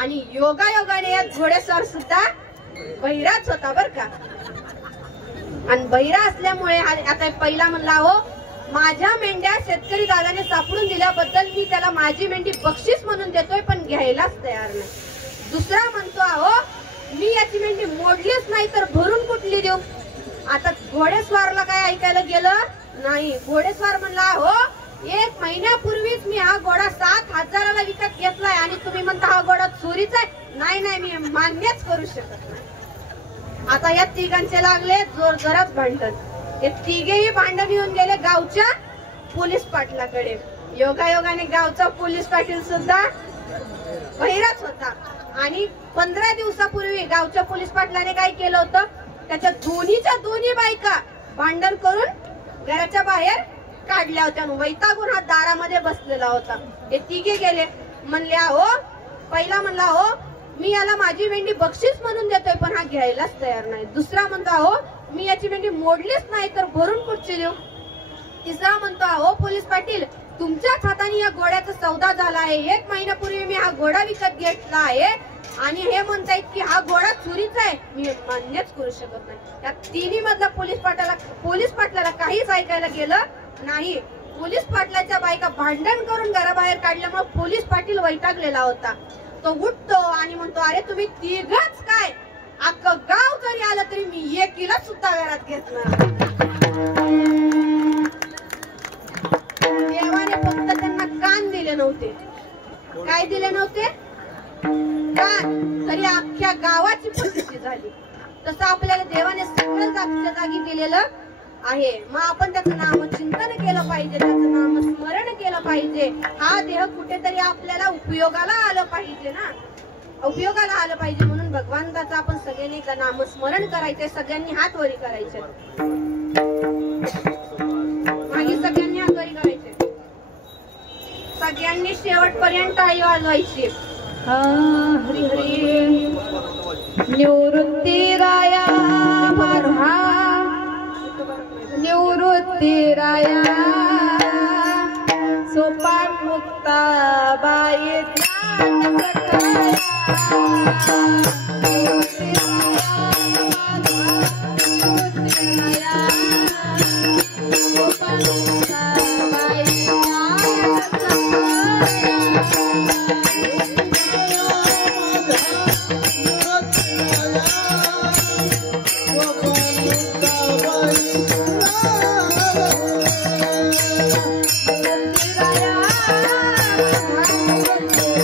आणि योगायोगाने या घोडेस्वार सुद्धा बहिराच होता बर का. आणि बहिरा असल्यामुळे आता पहिला म्हणला, हो माझ्या मेंढ्या शेतकरी दादाने सापडून दिल्याबद्दल मी त्याला माझी मेंढी बक्षीस म्हणून देतोय, पण घ्यायलाच तयार नाही. दुसरा म्हणतो, अहो मी याची मेंढी मोडलीच नाही तर भरून कुठली देऊ? आता घोडेस्वारला काय ऐकायला गेलं नाही. घोडेस्वार म्हणला, हो 1 महिन्यापूर्वीच मी हा घोडा 7,000ला विकत घेतलाय, आणि तुम्ही म्हणता हा घोडा चोरीचा आहे? नाही नाही, मी मान्यच करू शकत नाही. आता या तिघांचे लागले जोरजोरात भांडण. हे तिघेही भांडण येऊन गेले गावच्या पोलीस पाटलाकडे. योगायोगाने गावचा पोलीस पाटील सुद्धा बहिराच होता, आणि 15 दिवसापूर्वी गावच्या पोलीस पाटलाने काय केलं होतं, त्याच्या दोन्ही बायका भांडण करून घराच्या बाहेर काढल्या होत्या. वैतागून हा दारामध्ये बसलेला होता. हे तिघे गेले, म्हणले, अहो पहिला म्हणला, हो मी याला माझी मेंढी बक्षीस म्हणून देतोय, पण हा घ्यायलाच तयार नाही. दुसरा म्हणतो, अहो मी याची मेंढी मोडलीच नाही तर भरून कुठची देऊ? तिसरा म्हणतो, अहो पोलीस पाटील, तुमच्याच हाताने या घोड्याचा सौदा झाला आहे. 1 महिन्यापूर्वी मी हा घोडा विकत घेतला आहे, आणि हे म्हणतायत की हा घोडा चोरीचा आहे. मी मान्यच करू शकत नाही. या तिन्ही मधला पोलीस पाटलाला काहीच ऐकायला गेलं नाही. पोलीस पाटलाच्या बायका भांडण करून घराबाहेर काढल्यामुळे पोलीस पाटील वैतागलेला होता. तो उठतो आणि म्हणतो, अरे तुम्ही तिघच काय, अख्खं गाव जरी आलं तरी मी एकीला सुद्धा घरात घेतणार. देवाने फक्त त्यांना कान दिले नव्हते. काय दिले नव्हते? कान. तरी अख्ख्या गावाची प्रसिद्धी झाली. तसं आपल्याला देवाने सगळं जागच्या जागी दिलेलं आहे. मग आपण त्याचं नामचिंतन केलं पाहिजे, त्याचं नामस्मरण केलं पाहिजे. हा देह कुठेतरी आपल्याला उपयोगाला आलं पाहिजे ना, उपयोगाला आलं पाहिजे. म्हणून भगवंताचं आपण सगळ्यांनी नामस्मरण करायचे. सगळ्यांनी हात वरी करायचे, मागे सगळ्यांनी हात वरी करायचे. सगळ्यांनी शेवटपर्यंत आई वाजवायची. हरी हरी निवृत्ती राया मारुहा, निवृत्ती राया सोपान मुक्ता बाई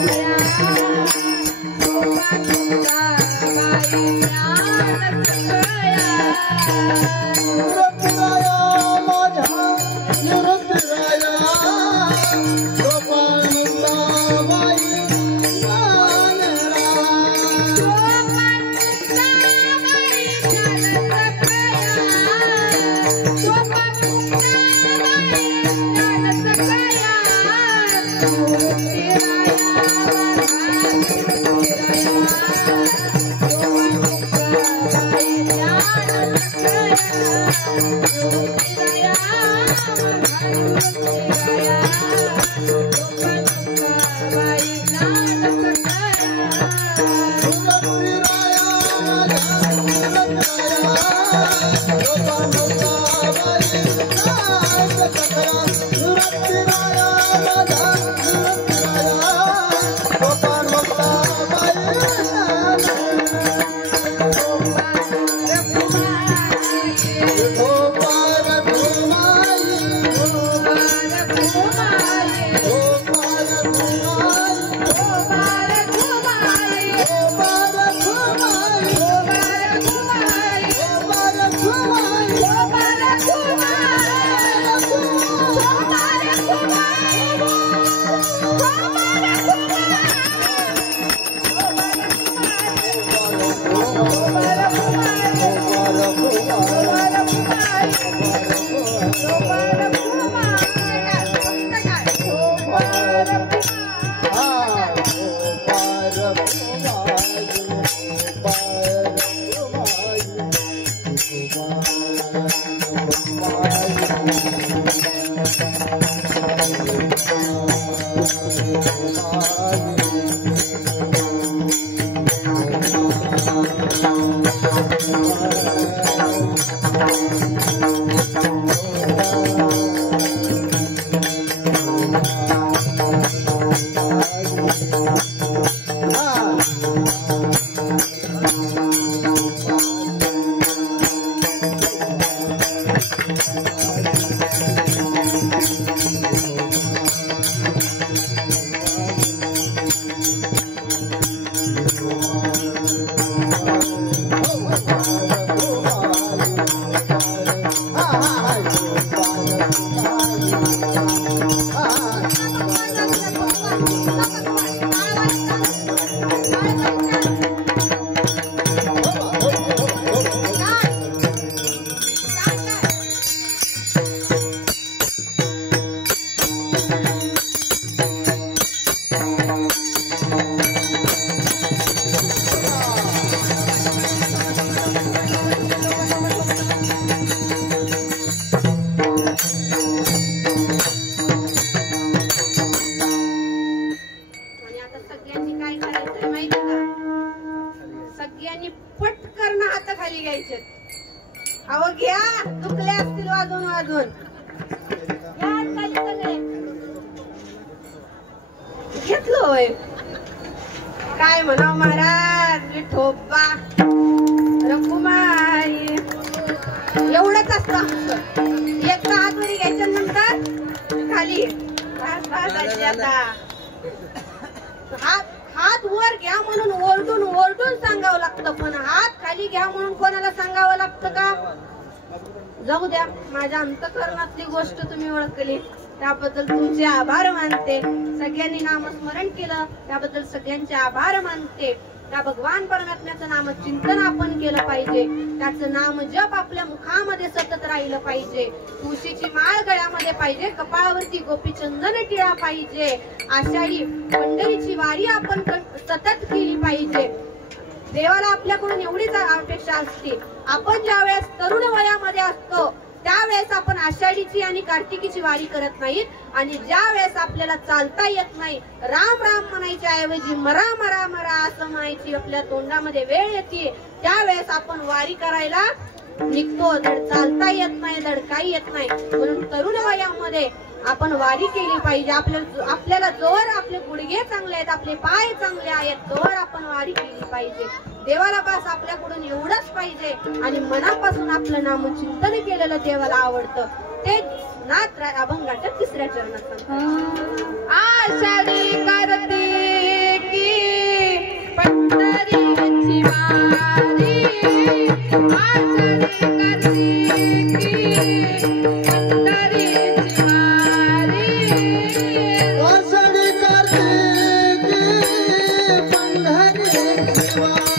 Yeah. काय म्हणाव महाराज विठोबा रखुमाई एवढंच असतं आमचं. एकदा हात वरी घ्यायच्या नंतर खाली हात वर घ्या म्हणून ओरडून ओरडून सांगावं लागतं, पण हात खाली घ्या म्हणून कोणाला सांगावं लागतं का? जाऊ द्या, माझ्या अंतःकरणातली गोष्ट तुम्ही ओळखली त्याबद्दल तुमचे आभार मानते. सगळ्यांनी नामस्मरण केलं त्याबद्दल सगळ्यांचे आभार मानते. त्या भगवान परमात्म्याचं नाम चिंतन आपण केलं पाहिजे, त्याचं नाम जप आपल्या मुखामध्ये सतत राहिलं पाहिजे. तुळशीची माळ गळ्यामध्ये पाहिजे, कपाळावरती गोपीचंदन टिळा पाहिजे. आषाढी पंढरीची वारी आपण सतत केली पाहिजे. देवाला आपल्याकडून एवढीच अपेक्षा असते, आपण ज्या वेळेस तरुण वयामध्ये असतो त्यावेळेस आपण आषाढीची आणि कार्तिकीची वारी करत नाहीत, आणि ज्या वेळेस आपल्याला चालता येत नाही, राम राम म्हणायच्या ऐवजी मरा मरा मरा असं म्हणायची आपल्या तोंडामध्ये वेळ येते, त्यावेळेस आपण वारी करायला निघतो. धड चालता येत नाही, धड काही येत नाही. म्हणून तरुण वयामध्ये आपण वारी केली पाहिजे. आपल्याला जोर आपले गुडघे चांगले आहेत, आपले पाय चांगले आहेत, जोर आपण वारी केली पाहिजे. देवाला बस आपल्याकडून एवढंच पाहिजे, आणि मनापासून आपलं नामचिंतन केलेलं देवाला आवडतं. ते नाथ अभंगाच्या 3ऱ्या चरणात आषाढी कार्तिकी पंढरीची वारी, आषाढी कार्तिकी पंढरीची वारी, आषाढी कार्तिकी पंढरीची वारी,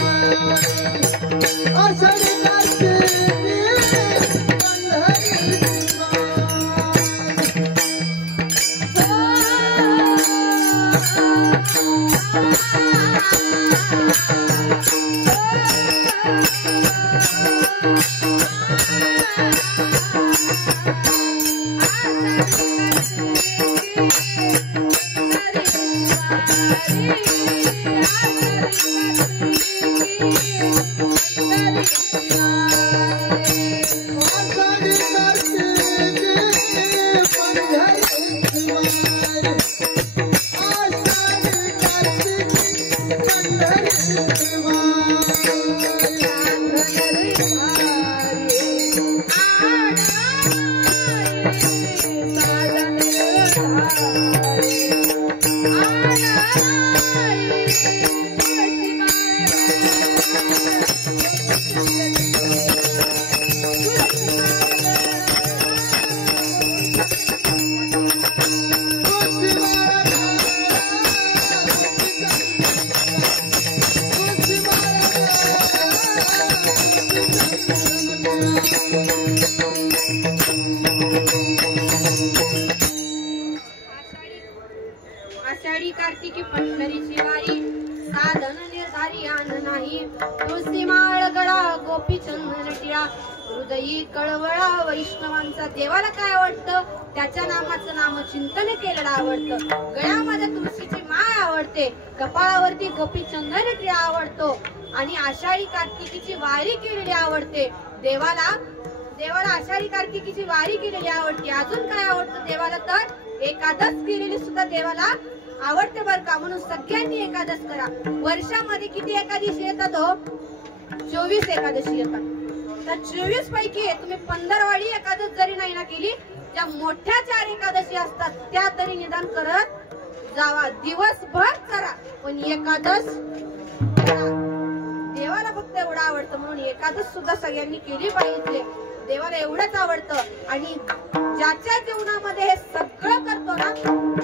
आषाढी कार्तिकी आषाढी कार्तिकी पंढरी साधन निर्धारी आन नाही तुळशी माळ गळा गोपी चंदन टिळा हृदयी कळवळा वैष्णवांचा देवाला काय आवडतं त्याच्या नामाचं नामचिंतन केलेलं आवडतं गळ्यामध्ये तुळशीची माळ आवडते कपाळावरती गोपी चंदन टिळा आवडतो आणि आषाढी कार्तिकीची वारी केलेली आवडते देवाला आषाढी कार्तिकीची वारी केलेली आवडते अजून काय आवडतं देवाला तर एकादश केलेली सुद्धा देवाला आवडते बर का म्हणून सगळ्यांनी एकादश करा वर्षामध्ये किती एकादशी येतात हो 24 एकादशी येतात तर 24 पैकी तुम्ही 15 वाडी एकादश जरी नाही ना केली ज्या मोठ्या 4 एकादशी असतात त्या तरी निदान करत जावा दिवसभर करा पण एकादश करा देवाला फक्त एवढं आवडतं म्हणून एकादश सुद्धा सगळ्यांनी केली पाहिजे देवाला एवढंच आवडतं आणि ज्याच्या जीवनामध्ये हे सगळं करतो ना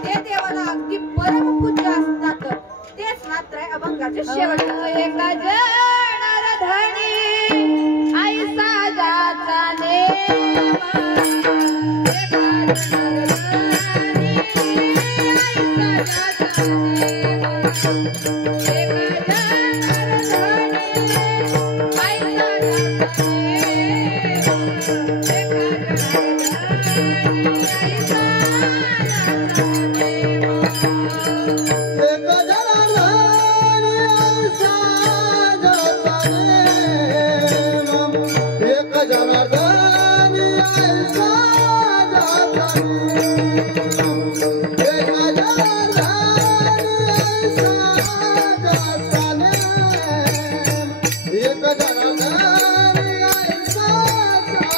ते देवाला अगदी परमपूज्य असतात तेच मात्र आहे अभंगाचे शेवटचं एका जनार्दनी ऐसा जाचा नेम एका जनार्दनी ऐसा जाचा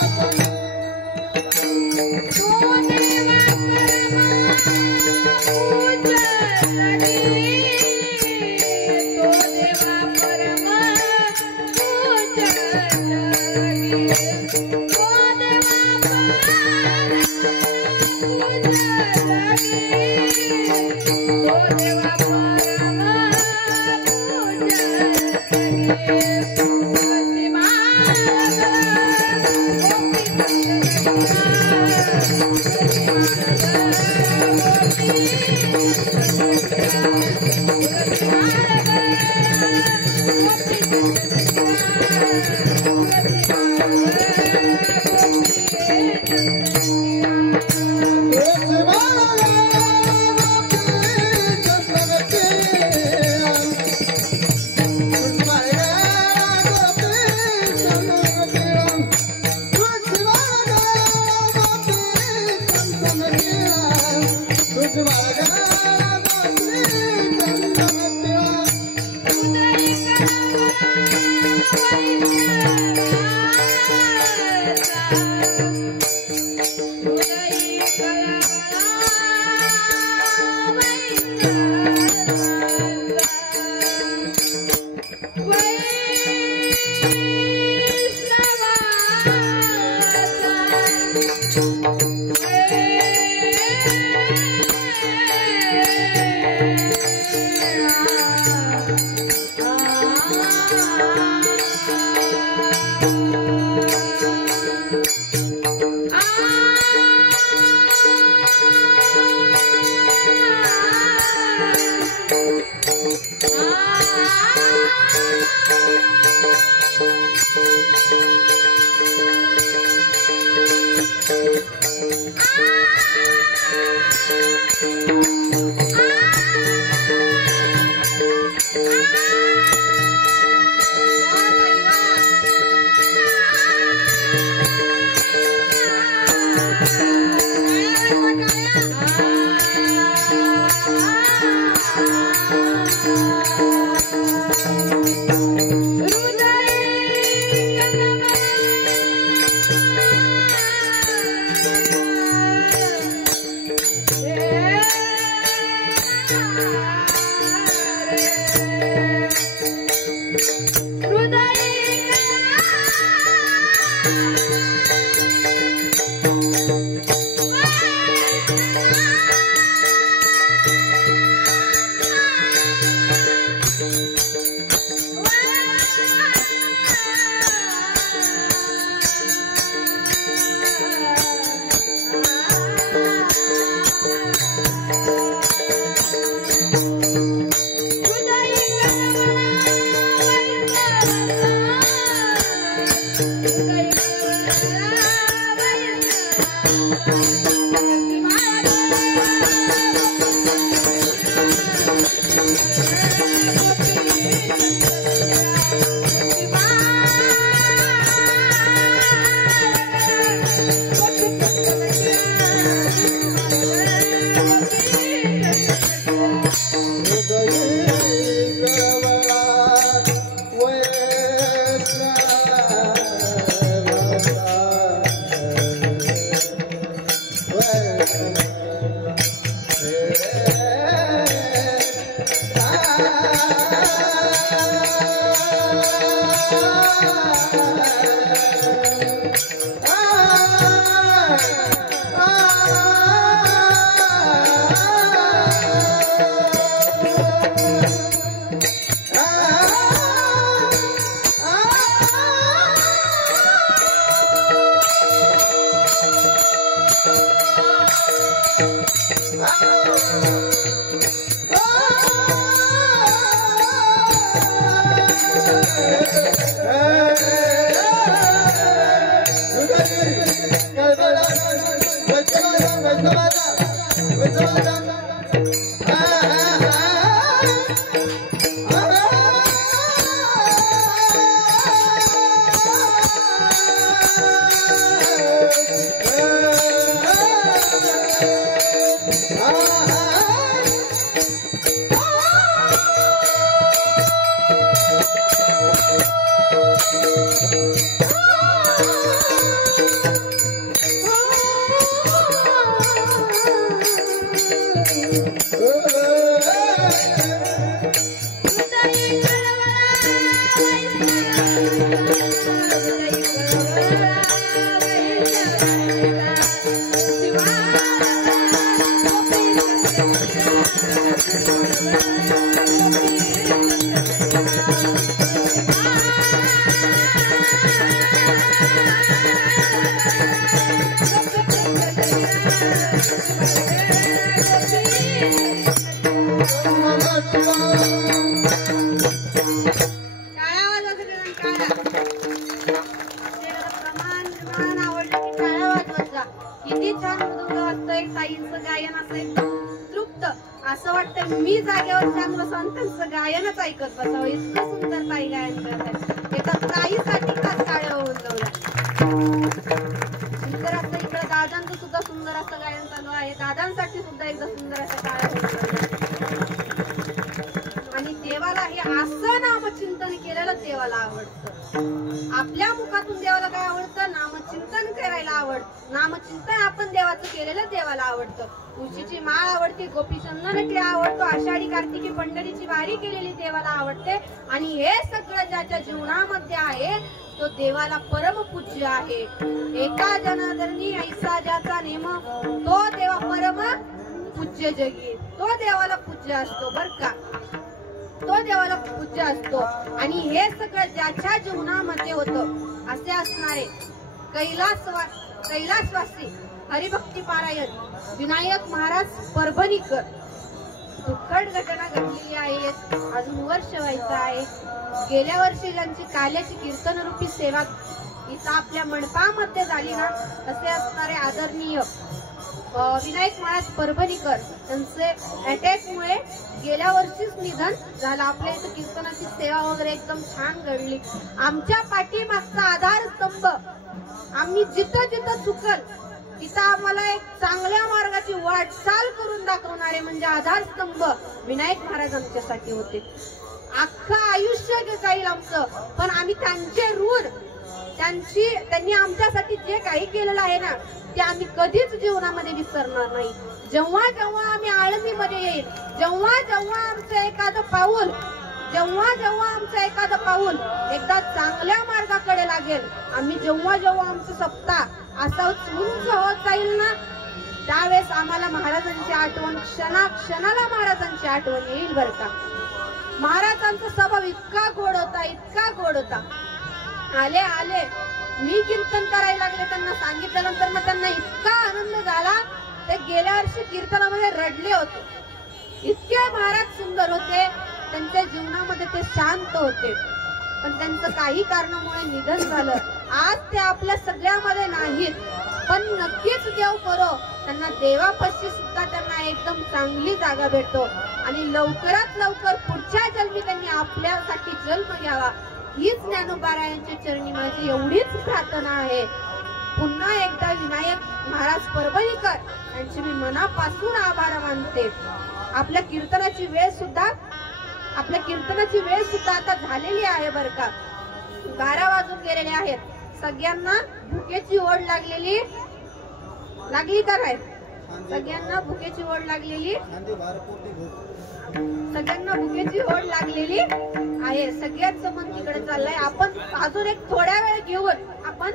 असं वाटतं मी जागेवर छान बसावं त्यांचं गायनच ऐकत बसावं. इतकं सुंदर ताई गायन करतात. एका ताईसाठी तास काळ्या होऊन जाऊया. सुंदर असं इकडे दादांचं सुद्धा सुंदर असं गायन चालू आहे. दादांसाठी सुद्धा एकदा सुंदर असं काळ्या होऊन आणि देवाला हे असं नामचिंतन केलेलं देवाला आवडतं. आपल्या मुखातून देवाला काय आवडतं? नामचिंतन करायला आवडतं. नामचिंतन आपण देवाचं केलेलं देवाला आवडतं. तुळशीची माळ आवडते, गोपी चंदन टिळा आवडतो, आषाढी कार्तिकी पंढरीची वारी केलेली देवाला आवडते. आणि हे सगळं ज्याच्या जीवनामध्ये आहे तो देवाला परम पूज्य आहे. एका जनार्दनी ऐसा ज्याचा नेम तो देवा परम पूज्य जगी. तो देवाला पूज्य असतो बर का. तो देवाला पूज्य असतो. आणि हे सगळं ज्याच्या जीवनामध्ये होतं असे असणारे कैलासवासी हरिभक्ती पारायण विनायक महाराज परभणीकर. दुःखद घटना घडलेली आहे. अजून वर्ष व्हायचं आहे. गेल्या वर्षी ज्यांची काल्याची कीर्तन रूपी सेवा इथं आपल्या मंडपामध्ये झाली ना तसे असणारे आदरणीय विनायक महाराज परभणीकर त्यांचे अटॅकमुळे गेल्या वर्षीच निधन झालं. आपल्या इथं कीर्तनाची सेवा वगैरे एकदम छान घडली. आमच्या पाठीमागचा आधारस्तंभ आम्ही जिथं जिथं चुकल तिथं आम्हाला एक चांगल्या मार्गाची वाटचाल करून दाखवणारे म्हणजे आधारस्तंभ विनायक महाराज आमच्यासाठी होते. अख्खं आयुष्य जाईल आमचं पण आम्ही त्यांचे ऋण त्यांनी आमच्यासाठी जे काही केलेलं आहे ना ते आम्ही कधीच जीवनामध्ये विसरणार नाही. जेव्हा जेव्हा आम्ही आळंदीमध्ये येईल, जेव्हा जेव्हा आमचं एखादं पाऊल एकदा चांगल्या मार्गाकडे लागेल, आम्ही जेव्हा जेव्हा आमचं सप्ताह असा उंच होत जाईल ना त्यावेळेस आम्हाला महाराजांची आठवण क्षणाला महाराजांची आठवण येईल बर का. महाराजांचा स्वभाव इतका गोड होता. आले मी कीर्तन करायला लागले त्यांना सांगितल्यानंतर ना त्यांना इतका आनंद झाला ते गेल्या वर्षी कीर्तनामध्ये रडले होते. इतके महाराज सुंदर होते. त्यांच्या जीवनामध्ये ते शांत होते पण त्यांचं काही कारणामुळे निधन झालं. आज ते आपल्या सगळ्यामध्ये नाहीत पण नक्कीच देव करो त्यांना देवापाशी सुद्धा त्यांना एकदम चांगली जागा भेटतो आणि लवकरात लवकर पुढच्या जन्मी त्यांनी आपल्यासाठी जन्म घ्यावा हीच ज्ञानोबारायांच्या चरणी माझी एवढीच प्रार्थना आहे. पुन्हा एकदा विनायक महाराज परभणीकर यांचे मी मनापासून आभार मानते. आपल्या कीर्तनाची वेळ सुद्धा आता झालेली आहे बर का. 12 वाजून गेलेले आहेत. सगळ्यांना भुकेची ओढ लागली का नाही? सगळ्यांना भुकेची ओढ लागलेली सगळ्यांना भुकेची ओढ लागलेली आहे, सगळ्यांचं मन तिकडे चाललंय. आपण अजून एक थोड्या वेळ घेऊन आपण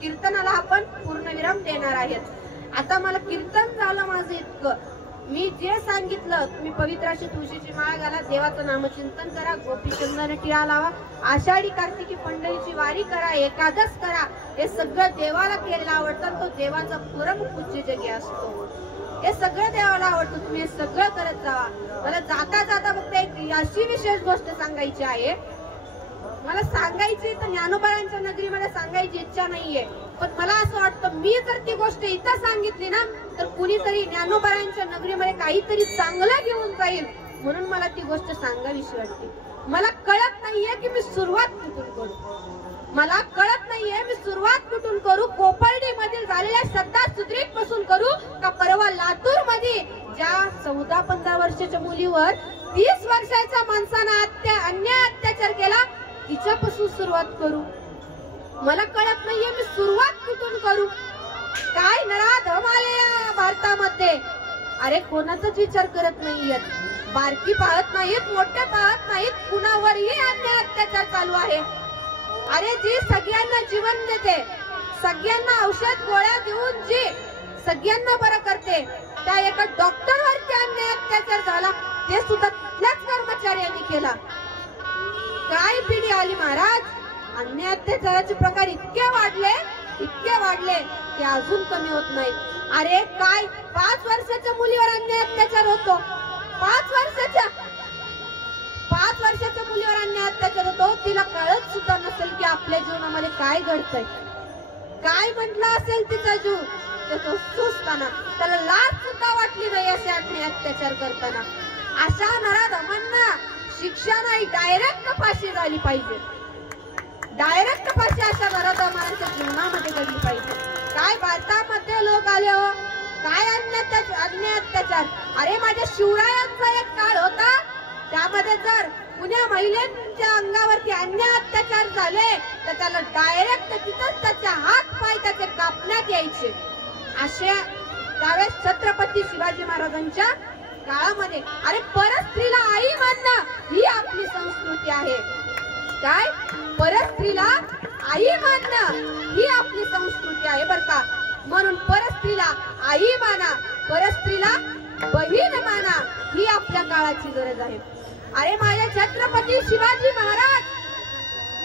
कीर्तनाला आपण पूर्णविराम देणार आहेत. आता मला कीर्तन झालं माझं इतकं, मी जे सांगितलं तुम्ही पवित्र अशी तुळशीची माळ घाला, देवाचं नामचिंतन करा, गोपीचंदन टिळा लावा, आषाढी कार्तिकी पंढरीची वारी करा, एकादश करा, हे सगळं देवाला केलेलं आवडतं. तो देवाचा परमपूज्य जगी असतो, हे सगळं देवाला आवडतं. तुम्ही हे सगळं करत जावा. मला जाता जाता फक्त एक अशी विशेष गोष्ट सांगायची आहे. मला सांगायची तर ज्ञानोबांच्या नगरीमध्ये सांगायची इच्छा नाहीये, पण मला असं वाटतं मी जर ती गोष्ट इथं सांगितली ना तर कुणीतरी ज्ञानोबांच्या नगरीमध्ये काहीतरी चांगलं घेऊन जाईल, म्हणून मला ती गोष्ट सांगावीशी वाटते. मला कळत नाहीये की मी सुरुवात कुठून करू, मला कळत नाहीये मी सुरुवात कुठून करू. कोपर्डी मधील झालेल्या श्रद्धा सुद्रीक पासून करू का परवा लातूर मध्ये ज्या 14-15 वर्षाच्या मुलीवर 30 वर्षाच्या माणसानं अन्याय अत्याचार केला तिच्यापासून सुरुवात करू. मला कळत नाहीये मी सुरुवात कुठून करू. काय नराधम आले या भारतामध्ये. अरे कोणाचाच विचार करत नाहीयेत, बारकी पाहत नाहीत, मोठे पाहत नाहीत, कुणावरही अन्याय अत्याचार चालू आहे. अरे जी सगळ्यांना जीवन देते, सगळ्यांना औषध गोळ्या देऊन जी सगळ्यांना बरं करते, त्या एका डॉक्टरवरती अन्याय अत्याचार झाला, ते सुद्धा तिथल्याच कर्मचाऱ्यांनी केला. काय पिढी आली महाराज. अन्याय अत्याचाराचे प्रकार इतके वाढले की अजून कमी होत नाहीत. अरे काय 5 वर्षाच्या मुलीवर अन्याय अत्याचार होतो, 5 वर्षाच्या मुलीवर अन्याय अत्याचार होतो. तिला कळत सुद्धा नसेल की आपल्या जीवनामध्ये काय घडतंय, काय म्हटलं असेल तिचा जीव सुचताना, त्याला लाज सुद्धा वाटली नाही असे अन्याय अत्याचार करताना. अशा नराधमांना शिक्षा नाही, डायरेक्ट फाशी झाली पाहिजे. डायरेक्ट फाशी अशा नराधमांच्या जीवनामध्ये घडली पाहिजे. काय भारतामध्ये लोक आले हो, काय अन्याय अत्याचार. अरे माझ्या शिवरायांचा एक काळ होता, त्यामध्ये जर कुण्या महिलेच्या अंगावरती अन्याय अत्याचार झाले तर त्याला डायरेक्ट तिथंच त्याचे हात पाय त्याचे कापण्यात यायचे. अशा त्यावेळेस छत्रपती शिवाजी महाराजांच्या काळामध्ये. अरे परस्त्रीला आई मानणं ही आपली संस्कृती आहे. काय परस्त्रीला आई मानणं ही आपली संस्कृती आहे बर का. म्हणून परस्त्रीला आई माना, परस्त्रीला बहीण माना, ही आपल्या काळाची गरज आहे. अरे माझ्या छत्रपती शिवाजी महाराज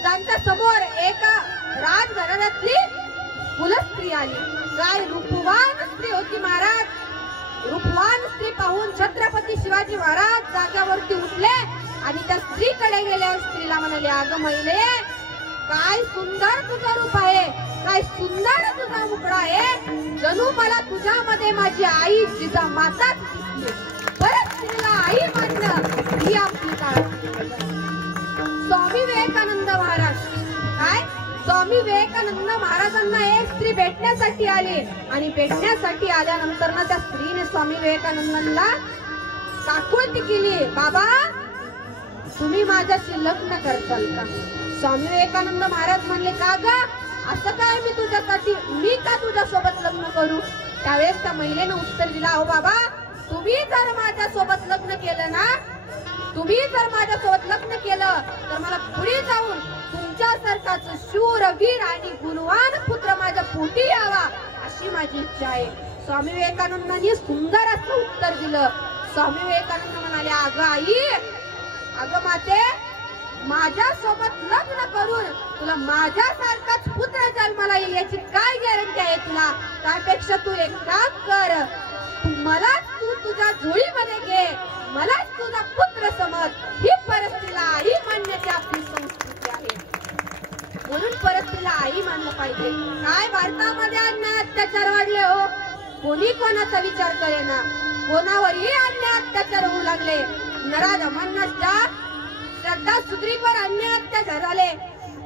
त्यांच्या समोर एका राजघराण्यातली कुलस्त्री आली. काय रूपवान स्त्री होती महाराज. रूपवान स्त्री पाहून छत्रपती शिवाजी महाराज जाग्यावरती उठले आणि त्या स्त्रीकडे गेल्या. स्त्रीला म्हणाले, अगं महिले काय सुंदर तुझं रूप आहे, काय सुंदर तुझा मुखडा आहे, जणू मला तुझ्यामध्ये माझी आई जिजा माताच दिसली. परत स्त्रीला आई मानणं ही आपली काळाची. स्वामी विवेकानंद महाराज काय, स्वामी विवेकानंद महाराजांना एक स्त्री भेटण्यासाठी आली आणि भेटण्यासाठी आल्यानंतर ना त्या स्त्रीने स्वामी विवेकानंदांना काकुळती केली, बाबा तुम्ही माझ्याशी लग्न करताल का. स्वामी विवेकानंद महाराज म्हणले, का ग असं काय मी का तुझ्या सोबत लग्न करू. त्यावेळेस त्या महिलेनं उत्तर दिला, अहो बाबा तुम्ही जर माझ्यासोबत लग्न केलं ना, तुम्ही जर माझ्यासोबत लग्न केलं तर मला पुढे जाऊन तुमच्यासारखाच शूरवीर आणि गुणवान पुत्र माझ्या पोटी यावा अशी माझी इच्छा आहे. स्वामी विवेकानंदांनी सुंदर असं उत्तर दिलं. स्वामी विवेकानंद म्हणाले, अगं आई, अगं माते, माझ्यासोबत लग्न करून तुला माझ्यासारखाच पुत्र जन्माला येईल याची काय गॅरंटी आहे तुला. त्यापेक्षा तू एक काम कर, तू तुझ्या झोळीमध्ये घे, मलाच तुझा पुत्र समज. ही परस्त्रीला आई मानण्याची आपली संस्कृती आहे. म्हणून परस्त्रीला आई मानलं पाहिजे. काय भारतामध्ये अन्याय अत्याचार वाढले हो, कोणी कोणाचा विचार करेना, कोणावरही अन्याय अत्याचार होऊ लागले. नराधमांना श्रद्धा सुद्रीवर अन्याय अत्याचार झाले.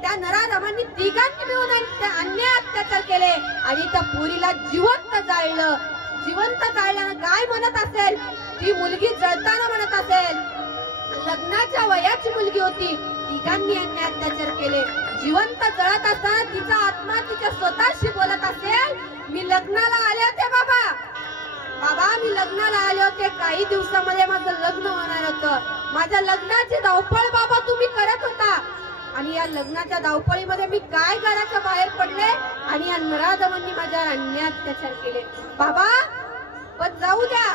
त्या नराधमांनी तिघांनी मिळून अन्याय अत्याचार केले आणि त्या पोरीला जिवंत जाळलं. जिवंत जाळल्यानं काय म्हणत असेल, ती मुलगी जळताना म्हणत असेल, लग्नाच्या वयाची मुलगी होती, तिघांनी अन्याय अत्याचार केले. जिवंत जळत असताना तिचा आत्मा तिच्या स्वतःशी बोलत असेल, मी लग्नाला आले होते बाबा, बाबा मी लग्नाला आले होते, काही दिवसामध्ये माझं लग्न होणार होतं. माझ्या लग्नाची धावपळ बाबा तुम्ही करत होता आणि या लग्नाच्या धावपळीमध्ये मी काय घराच्या बाहेर पडले आणि या नराधमांनी माझ्यावर अन्याय अत्याचार केले. बाबा पण जाऊ द्या,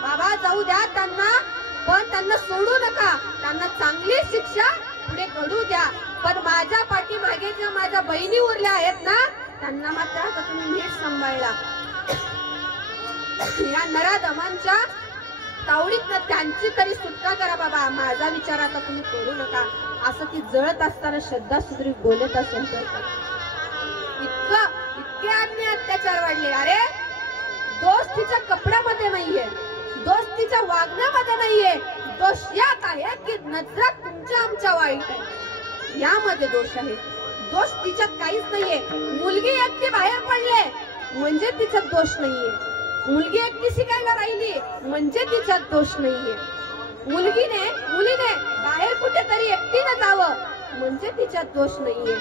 बाबा जाऊ द्या त्यांना, पण त्यांना सोडू नका, त्यांना चांगली शिक्षा पुढे घडू द्या. पण माझ्या पाठीमागे ज्या माझ्या बहिणी उरल्या आहेत ना, त्यांना मात्र आता तुम्ही नीट सांभाळला. या नराधमांच्या तावडीत त्यांची तरी सुटका करा बाबा, माझा विचार आता तुम्ही करू नका. असं ती जळत असताना श्रद्धा सुधरी बोलत असेल तर इतके अन्याय अत्याचार वाढले. अरे दोष तिच्या कपड्यामध्ये नाहीये, दोष तिच्या वागण्यामध्ये नाहीये, दोष यात आहे की नजरा तुमच्या आमच्या वाईट आहे, यामध्ये दोष आहे. दोष तिच्यात काहीच नाहीये. मुलगी एकटी बाहेर पडले म्हणजे तिच्यात दोष नाहीये, मुलगी एकटी शिकायला राहिली म्हणजे तिच्यात दोष नाहीये, मुलीने बाहेर कुठेतरी एकटीनं जावं म्हणजे तिच्यात दोष नाहीये,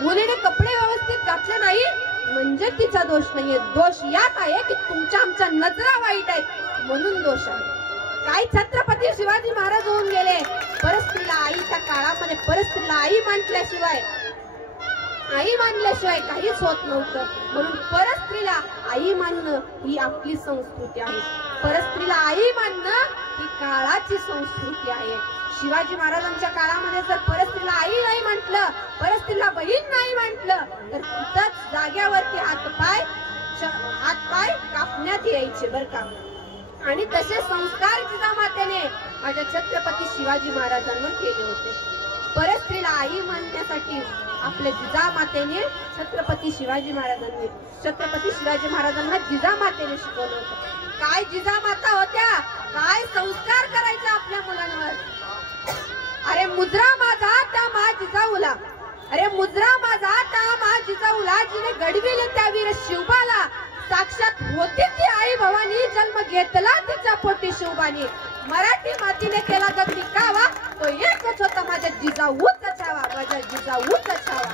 मुलीने कपडे व्यवस्थित घातले नाही म्हणजे तिचा दोष नाहीये. दोष यात आहे की तुमच्या आमच्या नजरा वाईट आहेत म्हणून दोष आहे. काही छत्रपती शिवाजी महाराज होऊन गेले, परस्त्रीला आईच्या काळामध्ये परस्त्रीला आई मानल्याशिवाय काहीच होत नव्हतं. म्हणून परस्त्रीला आई मानणं ही आपली संस्कृती आहे. परस्त्रीला आई मानणं ही काळाची संस्कृती आहे. शिवाजी महाराजांच्या काळामध्ये जर परस्त्रीला आई नाही म्हटलं, परस्त्रीला बहीण नाही म्हटलं तर तिथंच जाग्यावरती हातपाय कापण्यात यायचे बर का. आणि तसे संस्कार जिजामातेने माझ्या छत्रपती शिवाजी महाराजांवर केले होते. परस्त्रीला आई मानण्यासाठी आपल्या जिजामातेने छत्रपती शिवाजी महाराजांना जिजामातेने शिकवलं होतं. काय जिजामाता होत्या, काय संस्कार करायचे आपल्या मुलांवर. अरे मुद्रा माझा त्या मा जिजाऊला, अरे मुद्रा माझा त्या मा जिजाऊला, जिने घडविले त्या वीर शिवबाला. साक्षात होती ती आई भवानी, जन्म घेतला तिच्या पोटी शिवबानी. मराठी मातीने केला जगती कावा, तो एकच होता माझ्या जिजाऊचा छावा, माझ्या जिजाऊचा छावा.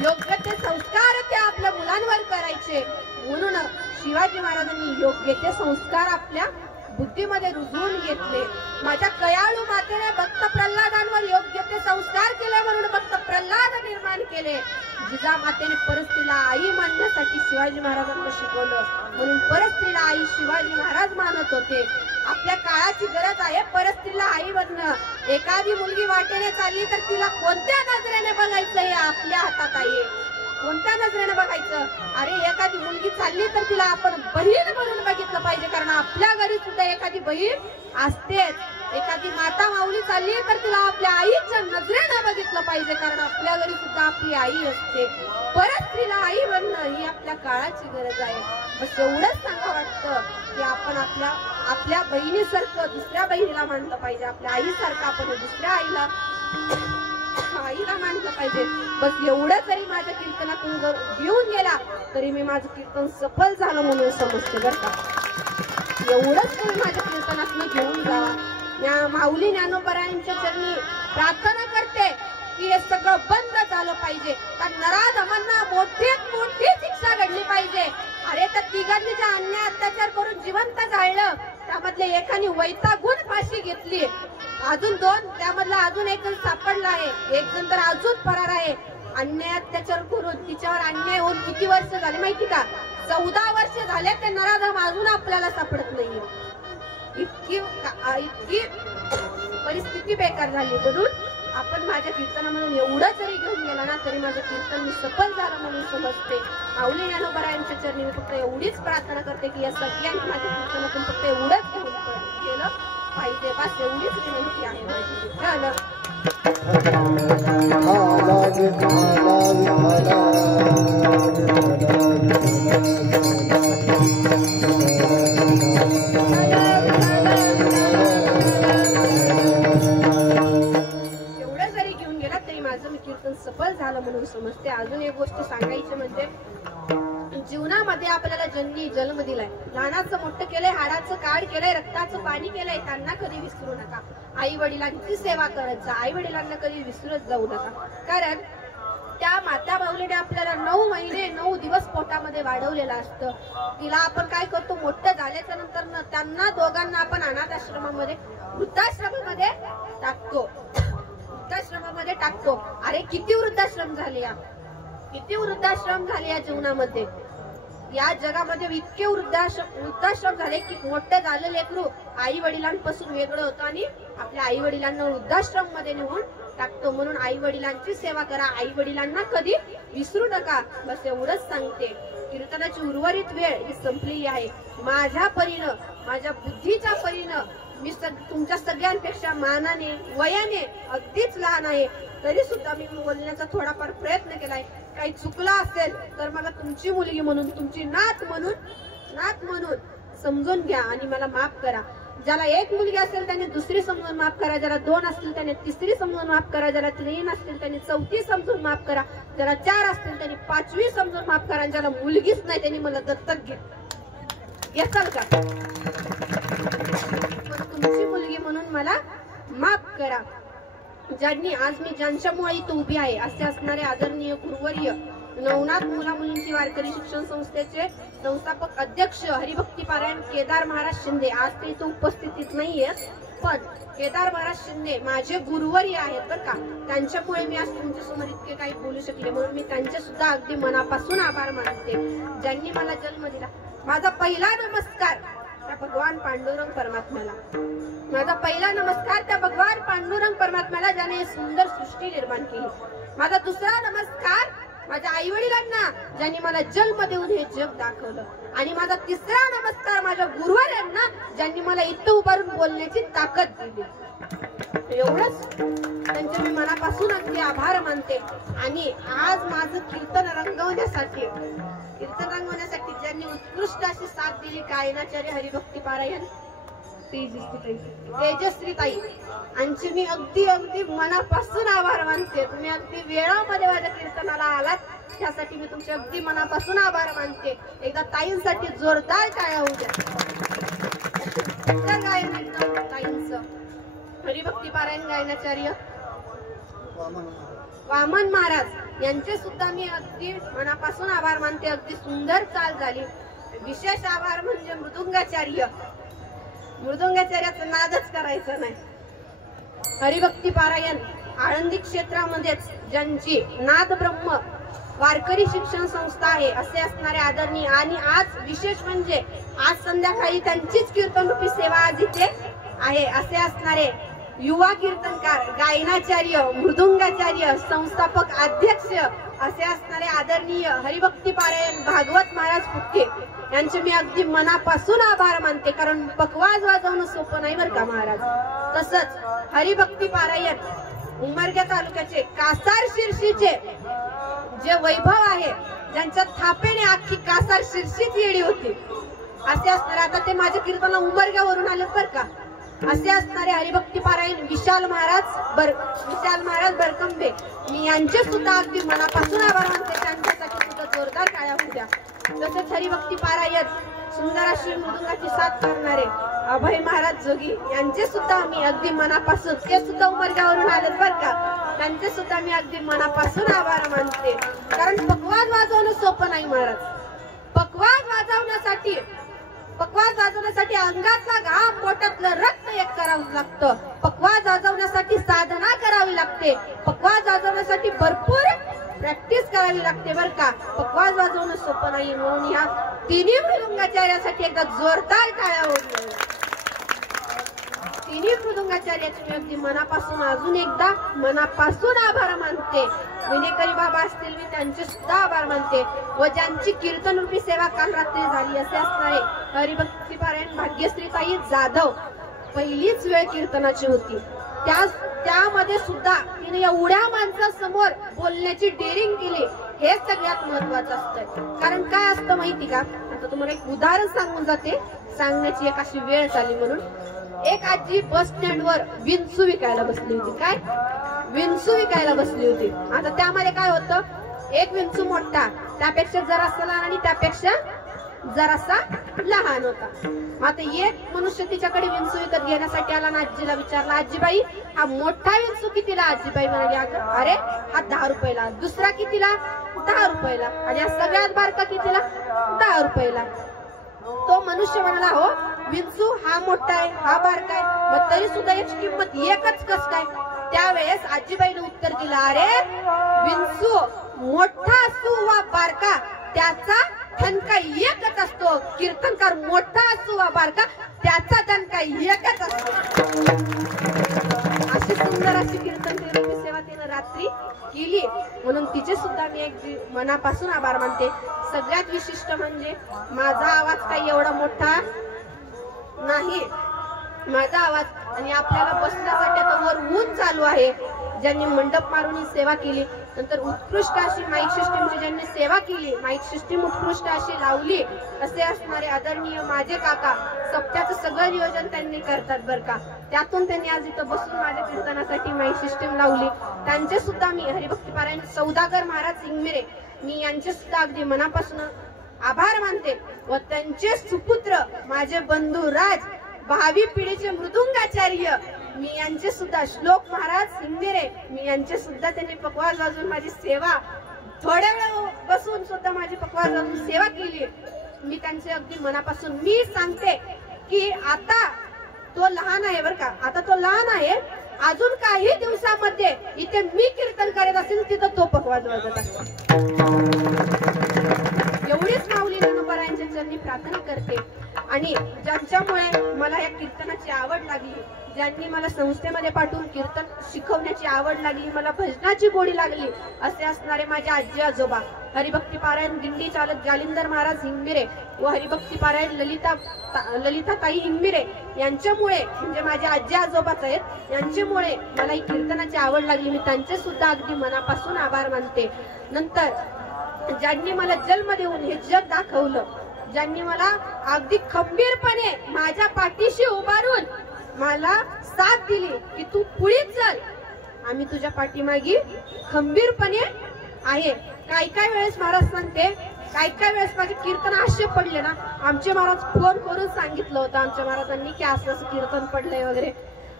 योग्य ते संस्कार ते आपल्या मुलांवर करायचे म्हणून शिवाजी महाराजांनी योग्य ते संस्कार आपल्या बुद्धीमध्ये रुजवून घेतले. माझ्या कयाळू मातेने भक्त प्रल्हादांवर योग्य ते संस्कार केले म्हणून भक्त प्रल्हाद निर्माण केले. जिजामातेने परस्त्रीला आई मानण्यासाठी शिवाजी महाराजांना शिकवलं म्हणून परस्त्रीला आई शिवाजी महाराज मानत होते. आपल्या काळाची गरज आहे परस्त्रीला आई बनणं. एखादी मुलगी वाटेने चालली तर तिला कोणत्या नजरेने बघायचं हे आपल्या हातात आहे. कोणत्या नजरेने बघायचं. अरे एखादी मुलगी चालली तर तिला आपण बहीण म्हणून बघितलं पाहिजे, कारण आपल्या घरी सुद्धा एखादी बहीण असतेच. एखादी माता माऊली चालली तर तिला आपल्या आईच्या नजरेने बघितलं पाहिजे, कारण आपल्या घरी सुद्धा आपली आई असते. परस्त्रीला आई बनणं ही आपल्या काळाची गरज आहे. बस एवढंच सांगा वाटतं की आपण आपल्या बहिणीसारखं दुसऱ्या बहिणीला मानलं पाहिजे, आपल्या आईसारखं आपण दुसऱ्या आईला मानलं पाहिजे. बस एवढं जरी माझ्या कीर्तनातून घेऊन गेला तरी मी माझं कीर्तन सफल झालं म्हणून समजते बर का. एवढंच तरी माझ्या कीर्तनातून घेऊन जावा. या माऊली ज्ञानोबरायांच्या चरणी प्रार्थना करते की हे सगळं बंद झालं पाहिजे. त्या नराधमांना मोठीत मोठी शिक्षा घडली पाहिजे. अरे त्या तिघांनी जे अन्याय अत्याचार करून जिवंत जाळलं त्यामधले एकाने वैतागून फाशी घेतली, अजून दोन, त्यामधला अजून एक जण सापडला आहे, एक जण तर अजून फरार आहे. अन्याय अत्याचार करून तिच्यावर अन्याय होऊन किती वर्ष झाले माहिती का? 14 वर्ष झाले. ते नराधम अजून आपल्याला सापडत नाहीये. इतकी परिस्थिती बेकार झाली. म्हणून आपण माझ्या कीर्तनामधून एवढं जरी घेऊन गेला ना तरी माझं कीर्तन मी सफल झालं म्हणून समजते. माऊली ज्ञानोबरायांच्या चरणी मी फक्त एवढीच प्रार्थना करते की या सगळ्यांनी माझ्या कीर्तनातून फक्त एवढंच घेऊन गेलं पाहिजे. बस एवढीच विनंती आहे माझी. सफल झालं म्हणून समजते. अजून एक गोष्ट सांगायची म्हणजे जीवनामध्ये आपल्याला ज्यांनी जन्म दिलाय, लहानाचं मोठं केलंय, हाडाचं काढ केलंय, रक्ताचं पाणी केलंय, त्यांना कधी विसरू नका. आई वडिलांची सेवा करत जा, आई वडिलांना कधी विसरत जाऊ नका. कारण त्या माता बाहुलीने आपल्याला 9 महिने 9 दिवस पोटामध्ये वाढवलेलं असतं. तिला आपण काय करतो, मोठं झाल्याच्या नंतर त्यांना दोघांना आपण अनाथ आश्रमामध्ये वृद्धाश्रमामध्ये टाकतो. वृद्धाश्रमामध्ये टाकतो. अरे किती वृद्धाश्रम झाले या, किती वृद्धाश्रम झाले या जीवनामध्ये. या जगामध्ये इतके वृद्धाश्रम झाले की मोठं झालं लेकरू आई वडिलांपासून वेगळं होतं आणि आपल्या आई वडिलांना वृद्धाश्रम मध्ये नेऊन टाकतो. म्हणून आई वडिलांची सेवा करा, आई वडिलांना कधी विसरू नका. बस एवढंच सांगते. कीर्तनाची उर्वरित वेळ ही संपलेली आहे. माझ्या परीनं, माझ्या बुद्धीच्या परीनं मी तुमच्या सगळ्यांपेक्षा मानाने वयाने अगदीच लहान आहे, तरी सुद्धा मी बोलण्याचा थोडाफार प्रयत्न केलाय. काही चुकला असेल तर मला तुमची मुलगी म्हणून, तुमची नात म्हणून समजून घ्या आणि मला माफ करा. ज्याला एक मुलगी असेल त्याने दुसरी समजून माफ करा, ज्याला 2 असतील त्याने तिसरी समजून माफ करा, ज्याला 3 असतील त्याने 4थी समजून माफ करा, ज्याला 4 असतील त्याने 5वी समजून माफ करा, ज्याला मुलगीच नाही त्यांनी मला दत्तक घेताल का? तुमची मुलगी म्हणून मला माफ करा. ज्यांनी आज मी ज्यांच्यामुळे इथं उभी आहे असे असणारे आदरणीय गुरुवर्य नवनाथ मुला मुलींची वारकरी शिक्षण संस्थेचे संस्थापक अध्यक्ष हरिभक्ती पारायण केदार महाराज शिंदे आज ते इथं उपस्थित नाहीये, पण केदार महाराज शिंदे माझे गुरुवर्य आहेत बरं का. त्यांच्यामुळे मी आज तुमच्या समोर इतके काही बोलू शकले, म्हणून मी त्यांचे सुद्धा अगदी मनापासून आभार मानते. ज्यांनी मला जन्म दिला. माझा पहिला नमस्कार त्या भगवान पांडुरंग परमात्म्याला, माझा पहिला नमस्कार त्या भगवान पांडुरंग परमात्म्याला ज्याने सुंदर सृष्टी निर्माण केली. माझा दुसरा नमस्कार माझ्या आई वडिलांना ज्यांनी मला जन्म देऊन हे जग दाखवलं. आणि माझा तिसरा नमस्कार माझ्या गुरुवर्यांना ज्यांनी मला इथं उभारून बोलण्याची ताकद दिली. एवढंच त्यांचे मी मनापासून अगदी आभार मानते. आणि आज माझं कीर्तन रंगवण्यासाठी ज्यांनी उत्कृष्ट अशी साथ दिली गायनाचार्य हरिभक्ती पारायण तेजश्री ताई यांचे मी अगदी मनापासून आभार मानते. तुम्ही अगदी वेळामध्ये माझ्या कीर्तनाला आलात त्यासाठी मी तुमचे अगदी मनापासून आभार मानते. एकदा ताईंसाठी जोरदार टाळ्या होऊ द्या. गायन एकदम ताईंचं हरिभक्ती पारायण गायनाचार्य वामन महाराज यांचे सुद्धा मी अगदी मनापासून आभार मानते. अगदी सुंदर चाल झाली. विशेष आभार म्हणजे मृदुंगाचार्याचा नादच करायचा नाही. हरिभक्ती पारायण आळंदी क्षेत्रामध्येच ज्यांची नाद ब्रह्म वारकरी शिक्षण संस्था आहे असे असणारे आदरणीय आणि आज विशेष म्हणजे आज संध्याकाळी त्यांचीच कीर्तनरूपी सेवा आज इथे आहे असे असणारे युवा कीर्तनकार गायनाचार्य मृदुंगाचार्य संस्थापक अध्यक्ष असे असणारे आदरणीय हरिभक्ती पारायण भागवत महाराज फुटके यांचे मी अगदी मनापासून आभार मानते. कारण पखवाज वाजवणं सोपं नाही बरं का महाराज. तसंच हरिभक्ती पारायण उमरगा तालुक्याचे कासार शिर्शीचे जे वैभव आहे, ज्यांच्या थापेने अख्खी कासार शिर्शीच येडी होती असे असणारे, आता ते माझ्या कीर्तनाला उमरग्यावरून आले बरं का, असे असणारे हरिभक्ती पारायण विशाल महाराज बरकंबे मी यांचे सुद्धा अगदी मनापासून आभार मानते. त्यांच्यासाठी सुद्धा जोरदार टाळ्या होऊ द्या. तसेच हरिभक्ती पारायण सुंदर अशी मृदुंगाची साथ करणारे अभय महाराज जोगी यांचे सुद्धा मी अगदी मनापासून, ते सुद्धा उमरगावरून आलेत बरं का, त्यांचे सुद्धा मी अगदी मनापासून आभार मानते. कारण पखवाज वाजवणं सोपं नाही महाराज. पखवाज वाजवण्यासाठी अंगातला घाम पोटातलं रक्त एक करावं लागतं. पखवाज वाजवण्यासाठी साधना करावी लागते. पखवाज वाजवण्यासाठी भरपूर प्रॅक्टिस करावी लागते बरं का. पखवाज वाजवणं सोपं नाही. म्हणून या तिन्ही मृदुंगाचार्यासाठी एकदा जोरदार टाळ्या होऊ. तिन्ही मृदुंगाचार्याचे मी अगदी मनापासून अजून एकदा मनापासून आभार मानते. विनेकरी बाबा असतील मी त्यांचे सुद्धा आभार मानते. व ज्यांची कीर्तनरूपी सेवा काल रात्री झाली असे असणारे हरिभक्ती पारायण भाग्यश्रीताई जाधव पहिलीच वेळ कीर्तनाची होती. त्यामध्ये सुद्धा तिने एवढ्या माणसासमोर बोलण्याची डेअरिंग केली. हे सगळ्यात महत्वाचं असतं. कारण काय असतं माहिती का, आता तुम्हाला एक उदाहरण सांगून जाते, सांगण्याची एक अशी वेळ झाली म्हणून. एक आजी बस स्टँडवर विंचू विकायला बसली होती. काय विंचू विकायला बसली होती. आता त्यामध्ये काय होतं, एक विंचू मोठा, त्यापेक्षा जरासा लहान आणि त्यापेक्षा जरासा लहान होता. आता एक मनुष्य तिच्याकडे विंचू विकत घेण्यासाठी आला ना आजीला विचारला, आजीबाई हा मोठा विंचू कितीला? आजीबाई म्हणाली, अरे हा 10 रुपयाला. दुसरा कितीला? 10 रुपयाला. आणि हा सगळ्यात बारका कितीला? 10 रुपयाला. तो मनुष्य म्हणाला, हो विंचू हा मोठा आहे हा बारका आहे, मग तरी सुद्धा याची किंमत एकच कस काय? त्यावेळेस आजीबाईने उत्तर दिलं, अरे विंचू मोठा असू वा बारका त्याचा ठणका एकच असतो. कीर्तनकार मोठा असू वा बारका त्याचा ठणका एकच असतो. अशी सुंदर अशी कीर्तन सेवा तिने रात्री केली, म्हणून तिचे सुद्धा मी एक मनापासून आभार मानते. सगळ्यात विशिष्ट म्हणजे माझा आवाज काही एवढा मोठा नाही, माझा आवाज. आणि आपल्याला बसण्यासाठी आता वर ऊन चालू आहे. ज्यांनी मंडप मारून ही सेवा केली, नंतर उत्कृष्ट अशी माईक सिस्टीमची ज्यांनी सेवा केली, माईक सिस्टीम उत्कृष्ट अशी लावली, असे असणारे आदरणीय माझे काका, सप्त्याचं सगळं नियोजन त्यांनी करतात बरं का. त्यातून त्यांनी आज इथं बसून माझ्या कीर्तनासाठी माईक सिस्टीम लावली. त्यांचे सुद्धा मी हरिभक्ती पारायण सौदागर महाराज हिंगमिरे, मी यांचे सुद्धा अगदी मनापासून आभार मानते. व त्यांचे सुपुत्र माझे बंधू राज, भावी पिढीचे मृदुंगाचार्य, मी यांचे सुद्धा श्लोक महाराज हिंगमिरे, मी यांचे सुद्धा त्यांनी पकवाज वाजवून माझी सेवा, थोड्या वेळ बसून सुद्धा माझी पकवाज वाजवून सेवा केली. मी त्यांचे अगदी मनापासून मी सांगते की आता तो लहान आहे बरं का, आता तो लहान आहे. अजून काही दिवसामध्ये इथे मी कीर्तन करत असेल तिथं तो पकवाज वाजवत असेल. एवढीच माऊली ज्ञानोबारायांच्या चरणी प्रार्थना करते. आणि ज्यांच्यामुळे मला या कीर्तनाची आवड लागली, ज्यांनी मला संस्थेमध्ये पाठवून कीर्तन शिकवण्याची आवड लागली, मला भजनाची गोडी लागली, असे असणारे माझे आजी आजोबा, हरिभक्ती पारायण दिंडी चालक जालिंदर महाराज हिंगमिरे व हरिभक्ती पारायण ललिता ताई हिंगमिरे यांच्यामुळे, म्हणजे माझे आजी आजोबाच आहेत, यांच्यामुळे मला ही कीर्तनाची आवड लागली. मी त्यांचे सुद्धा अगदी मनापासून आभार मानते. नंतर ज्यांनी मला जन्म देऊन हे जग दाखवलं, ज्यांनी मला अगदी खंबीरपणे माझ्या पाठीशी उभारून मला साथ दिली की तू पुढे चल, आम्ही तुझ्या पाठीमागे खंबीरपणे आहे. काय वेळेस महाराज सांगते, काय वेळेस माझे कीर्तन असे पडले ना, आमचे महाराज फोन करून सांगितलं होतं आमच्या महाराजांनी की असं असं कीर्तन पडलंय वगैरे.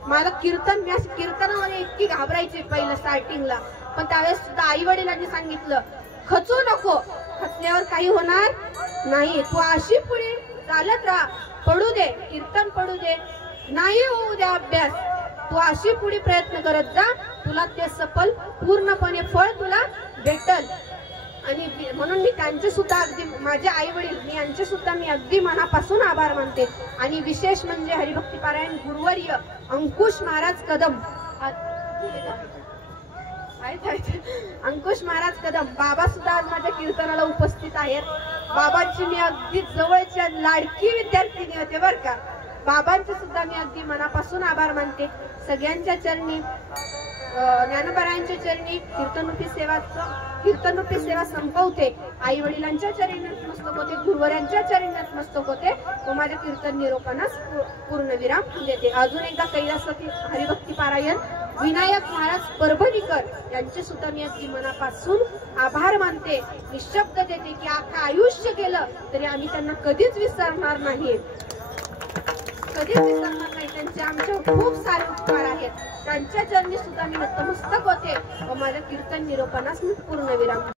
मला कीर्तन, मी असं कीर्तनामध्ये इतकी घाबरायची पहिलं स्टार्टिंगला, पण त्यावेळेस सुद्धा आई वडिलांनी सांगितलं खचू नको, खचल्यावर काही होणार नाही, तू अशी पुढे चालत राहा, पडू दे कीर्तन, पडू दे, नाही होऊ द्या अभ्यास, तू अशी पुढे प्रयत्न करत जा, तुला ते सफल पूर्णपणे फळ तुला भेटल. आणि म्हणून मी त्यांचे सुद्धा अगदी, माझे आई वडील, मी यांचे सुद्धा मी अगदी मनापासून आभार मानते. आणि विशेष म्हणजे हरिभक्ती पारायण गुरुवर्य अंकुश महाराज कदम, अंकुश महाराज कदम बाबा सुद्धा आज माझ्या कीर्तनाला उपस्थित आहेत. बाबांची मी अगदी जवळच्या लाडकी विद्यार्थिनी होते बरं का. बाबांचे सुद्धा मी अगदी मनापासून आभार मानते. सगळ्यांच्या चरणी, ज्ञानोबारायांच्या चरणी कीर्तनरूपी सेवा संपवते. आई वडिलांच्या चरणी नतमस्तक होते, गुरुवर्यांच्या चरणी नतमस्तक होते व माझ्या कीर्तन निरोपणास पूर्णविराम देते. अजून एकदा कैलासपती हरिभक्ती पारायण विनायक महाराज परभणीकर यांचे सुद्धा मी अगदी मनापासून आभार मानते. मी शब्द देते की अख्खं आयुष्य गेलं तरी आम्ही त्यांना कधीच विसरणार नाही, कधीच विसरणार नाही. त्यांचे आमच्यावर खूप सारे उपकार आहेत. त्यांच्या चरणी सुद्धा मी नतमस्तक होते व माझ्या कीर्तन निरोपणास मी पूर्णविराम